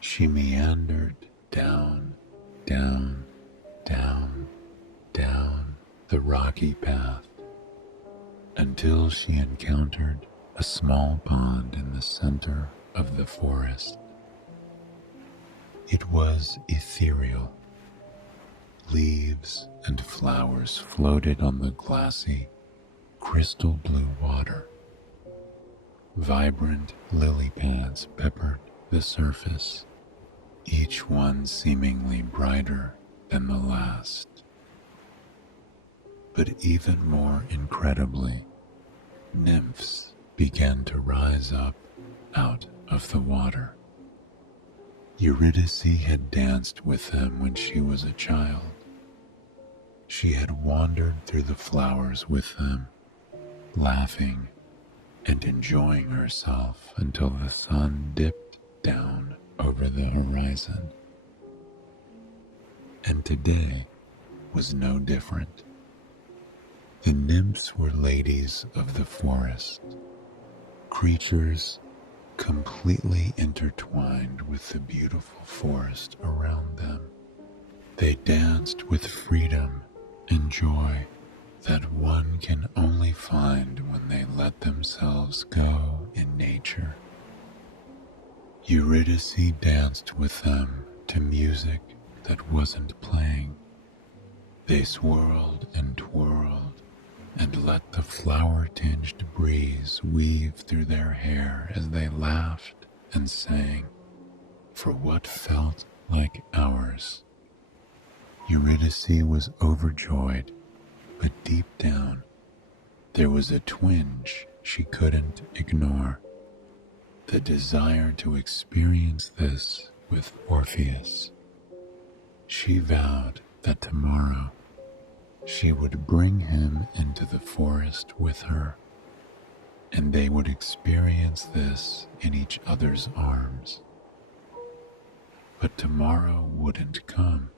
She meandered down, down, down, down the rocky path until she encountered a small pond in the center of the forest. It was ethereal. Leaves and flowers floated on the glassy, crystal blue water. Vibrant lily pads peppered the surface, each one seemingly brighter than the last. But even more incredibly, nymphs began to rise up out of the water. Eurydice had danced with them when she was a child. She had wandered through the flowers with them, laughing and enjoying herself until the sun dipped down over the horizon. And today was no different. The nymphs were ladies of the forest, creatures completely intertwined with the beautiful forest around them. They danced with freedom and joy that one can only find when they let themselves go in nature. Eurydice danced with them to music that wasn't playing. They swirled and twirled and let the flower-tinged breeze weave through their hair as they laughed and sang for what felt like hours. Eurydice was overjoyed, but deep down, there was a twinge she couldn't ignore, the desire to experience this with Orpheus. She vowed that tomorrow she would bring him into the forest with her, and they would experience this in each other's arms. But tomorrow wouldn't come,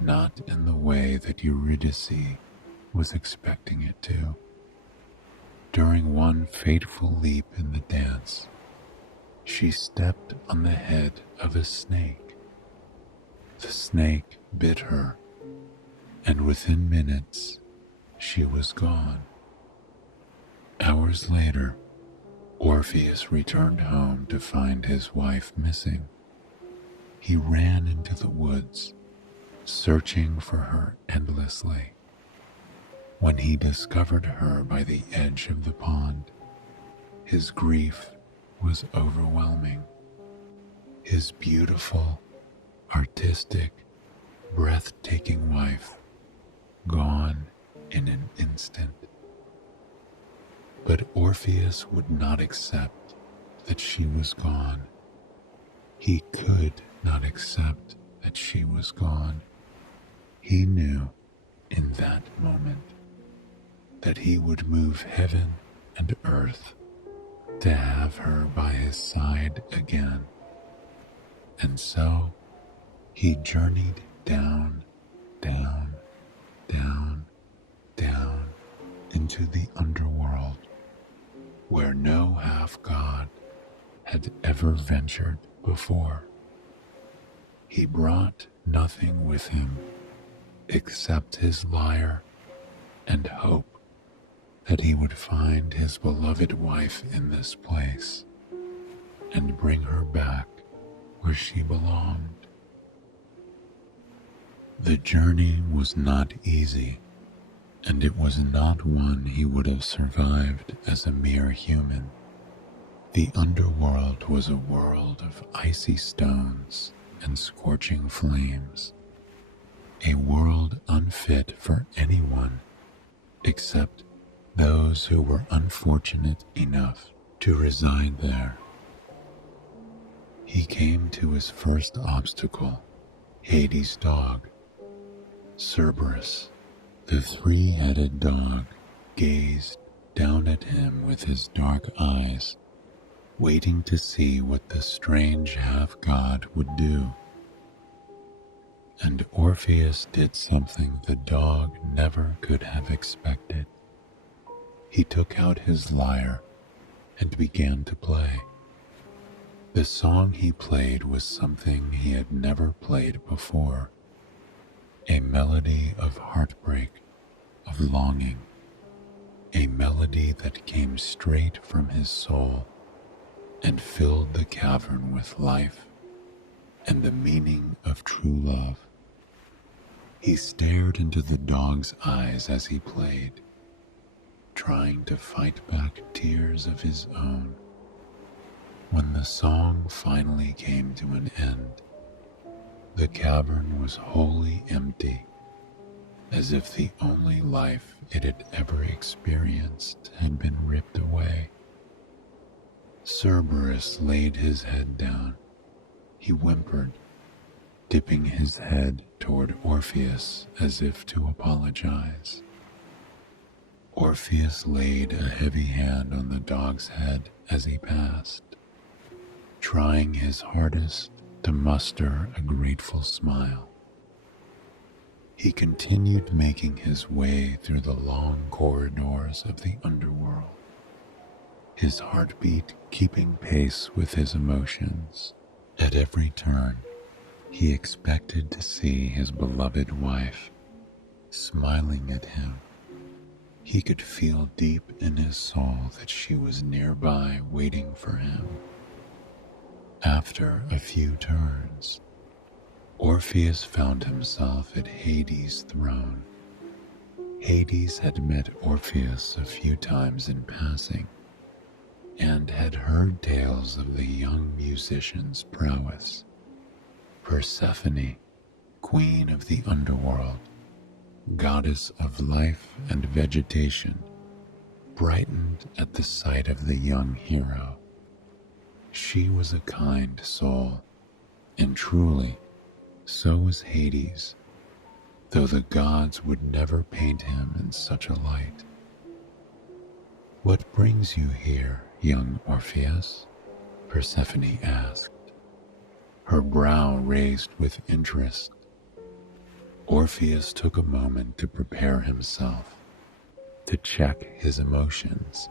not in the way that Eurydice was expecting it to. During one fateful leap in the dance, she stepped on the head of a snake. The snake bit her, and within minutes, she was gone. Hours later, Orpheus returned home to find his wife missing. He ran into the woods, searching for her endlessly. When he discovered her by the edge of the pond, his grief was overwhelming. His beautiful, artistic, breathtaking wife gone in an instant. But Orpheus would not accept that she was gone. He could not accept that she was gone. He knew in that moment that he would move heaven and earth to have her by his side again. And so he journeyed down, down, down, down into the underworld, where no half-god had ever ventured before. He brought nothing with him except his lyre and hope that he would find his beloved wife in this place and bring her back where she belonged. The journey was not easy, and it was not one he would have survived as a mere human. The underworld was a world of icy stones and scorching flames, a world unfit for anyone except those who were unfortunate enough to reside there. He came to his first obstacle, Hades' dog. Cerberus, the three-headed dog, gazed down at him with his dark eyes, waiting to see what the strange half-god would do. And Orpheus did something the dog never could have expected. He took out his lyre and began to play. The song he played was something he had never played before, a melody of heartbreak, of longing, a melody that came straight from his soul and filled the cavern with life and the meaning of true love. He stared into the dog's eyes as he played, trying to fight back tears of his own. When the song finally came to an end, the cavern was wholly empty, as if the only life it had ever experienced had been ripped away. Cerberus laid his head down. He whimpered, dipping his head toward Orpheus as if to apologize. Orpheus laid a heavy hand on the dog's head as he passed, trying his hardest to muster a grateful smile. He continued making his way through the long corridors of the underworld, his heartbeat keeping pace with his emotions. At every turn, he expected to see his beloved wife smiling at him. He could feel deep in his soul that she was nearby waiting for him. After a few turns, Orpheus found himself at Hades' throne. Hades had met Orpheus a few times in passing and had heard tales of the young musician's prowess. Persephone, queen of the underworld, goddess of life and vegetation, brightened at the sight of the young hero. She was a kind soul, and truly, so was Hades, though the gods would never paint him in such a light. "What brings you here, young Orpheus?" Persephone asked, her brow raised with interest. Orpheus took a moment to prepare himself, to check his emotions.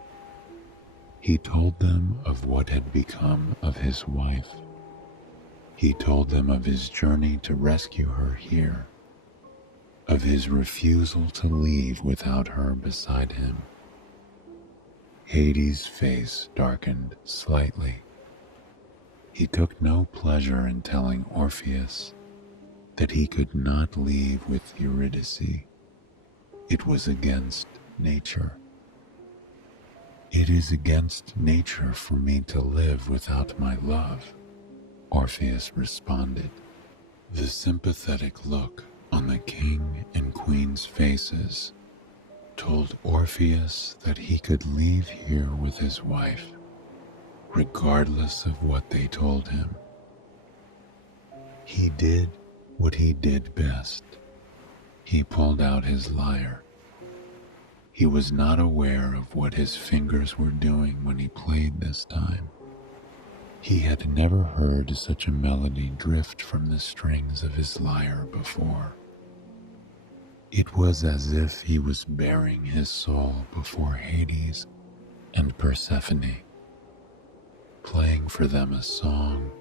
He told them of what had become of his wife. He told them of his journey to rescue her here, of his refusal to leave without her beside him. Hades' face darkened slightly. He took no pleasure in telling Orpheus that he could not leave with Eurydice. It was against nature. "It is against nature for me to live without my love," Orpheus responded. The sympathetic look on the king and queen's faces told Orpheus that he could leave here with his wife, regardless of what they told him. He did what he did best. He pulled out his lyre. He was not aware of what his fingers were doing when he played this time. He had never heard such a melody drift from the strings of his lyre before. It was as if he was baring his soul before Hades and Persephone, playing for them a song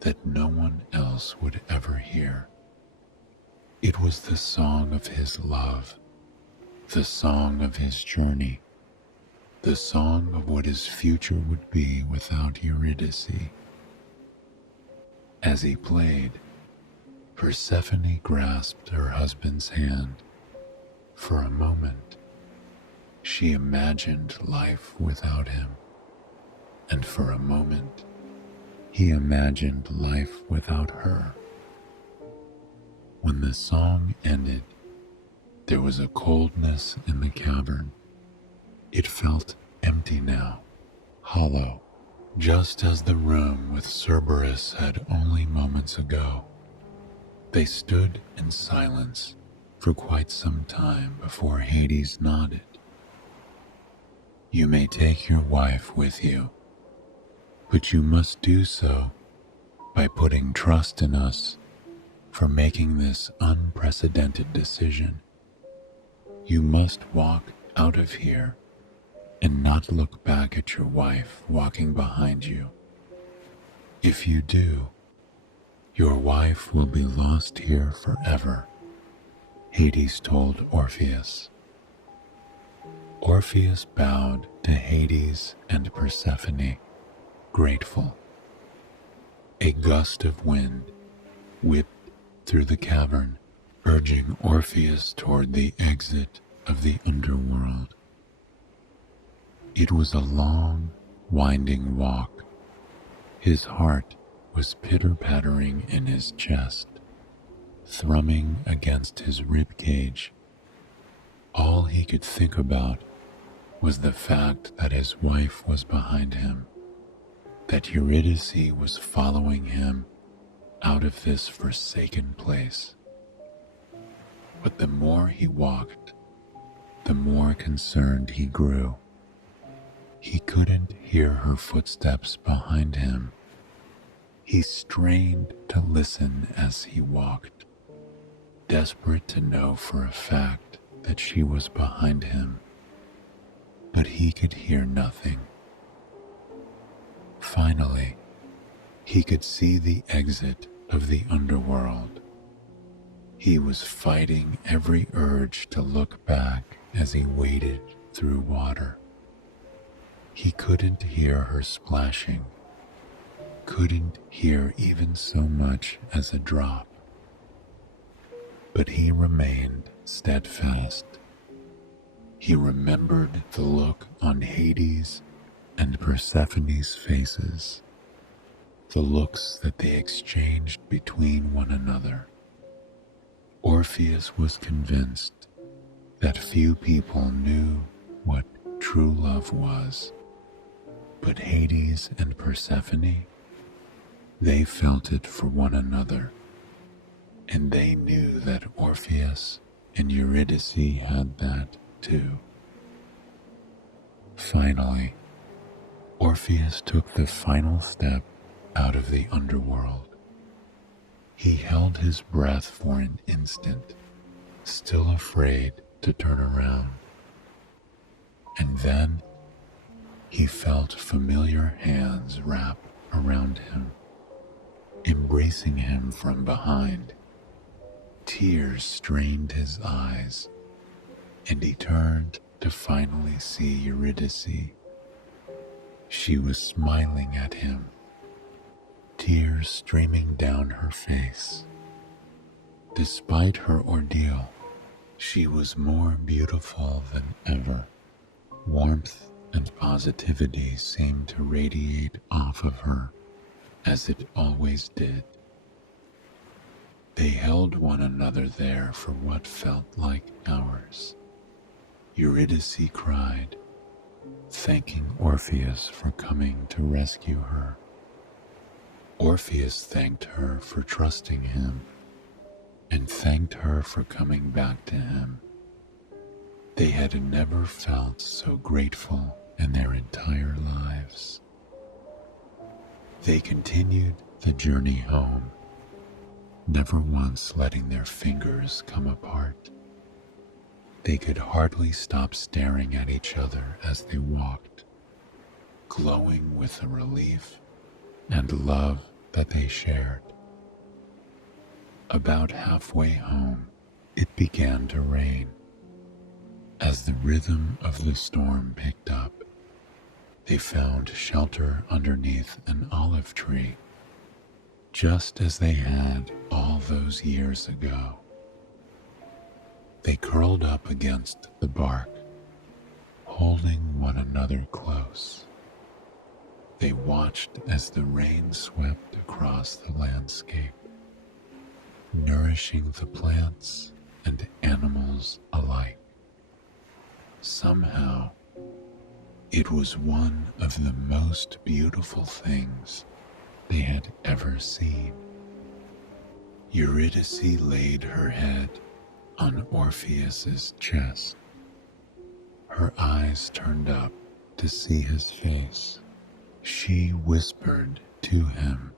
that no one else would ever hear. It was the song of his love, the song of his journey, the song of what his future would be without Eurydice. As he played, Persephone grasped her husband's hand. For a moment, she imagined life without him, and for a moment, he imagined life without her. When the song ended, there was a coldness in the cavern. It felt empty now, hollow, just as the room with Cerberus had only moments ago. They stood in silence for quite some time before Hades nodded. "You may take your wife with you, but you must do so by putting trust in us for making this unprecedented decision. You must walk out of here and not look back at your wife walking behind you. If you do, your wife will be lost here forever Hades told Orpheus. Orpheus bowed to Hades and Persephone, grateful. A gust of wind whipped through the cavern, urging Orpheus toward the exit of the underworld. It was a long, winding walk. His heart was pitter-pattering in his chest, thrumming against his rib cage. All he could think about was the fact that his wife was behind him, that Eurydice was following him out of this forsaken place. But the more he walked, the more concerned he grew. He couldn't hear her footsteps behind him. He strained to listen as he walked, desperate to know for a fact that she was behind him. But he could hear nothing. Finally, he could see the exit of the underworld. He was fighting every urge to look back as he waded through water. He couldn't hear her splashing, couldn't hear even so much as a drop. But he remained steadfast. He remembered the look on Hades and Persephone's faces, the looks that they exchanged between one another. Orpheus was convinced that few people knew what true love was, but Hades and Persephone, they felt it for one another, and they knew that Orpheus and Eurydice had that too. Finally, Orpheus took the final step out of the underworld. He held his breath for an instant, still afraid to turn around. And then he felt familiar hands wrap around him, embracing him from behind. Tears strained his eyes, and he turned to finally see Eurydice. She was smiling at him, tears streaming down her face. Despite her ordeal, she was more beautiful than ever. Warmth and positivity seemed to radiate off of her, as it always did. They held one another there for what felt like hours. Eurydice cried, thanking Orpheus for coming to rescue her. Orpheus thanked her for trusting him, and thanked her for coming back to him. They had never felt so grateful in their entire lives. They continued the journey home, never once letting their fingers come apart. They could hardly stop staring at each other as they walked, glowing with the relief and love that they shared. About halfway home, it began to rain. As the rhythm of the storm picked up, they found shelter underneath an olive tree, just as they had all those years ago. They curled up against the bark, holding one another close. They watched as the rain swept across the landscape, nourishing the plants and animals alike. Somehow, it was one of the most beautiful things they had ever seen. Eurydice laid her head on Orpheus's chest. Her eyes turned up to see his face. She whispered to him,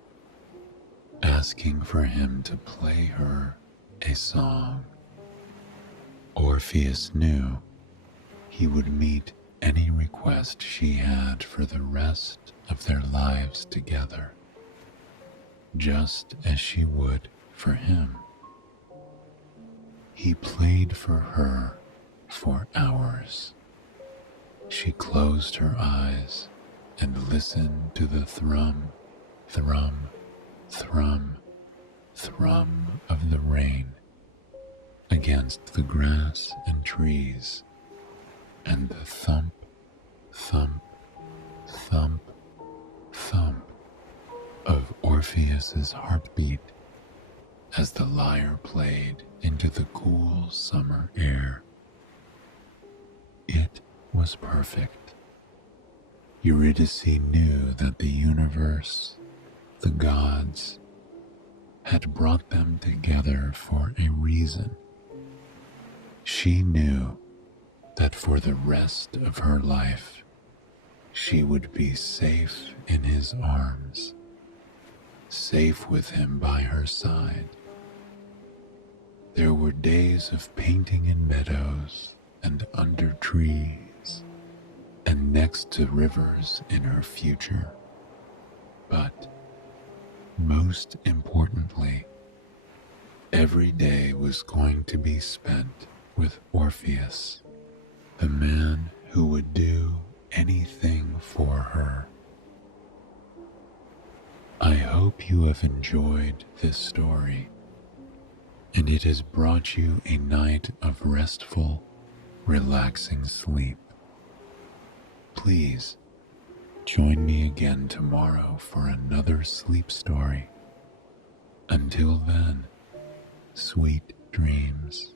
asking for him to play her a song. Orpheus knew he would meet any request she had for the rest of their lives together, just as she would for him. He played for her for hours. She closed her eyes and listened to the thrum, thrum, thrum, thrum of the rain against the grass and trees, and the thump, thump, thump, thump of Orpheus's heartbeat as the lyre played into the cool summer air. It was perfect. Eurydice knew that the universe, the gods, had brought them together for a reason. She knew that for the rest of her life, she would be safe in his arms, safe with him by her side. There were days of painting in meadows and under trees and next to rivers in her future. But most importantly, every day was going to be spent with Orpheus, the man who would do anything for her. I hope you have enjoyed this story, and it has brought you a night of restful, relaxing sleep. Please join me again tomorrow for another sleep story. Until then, sweet dreams.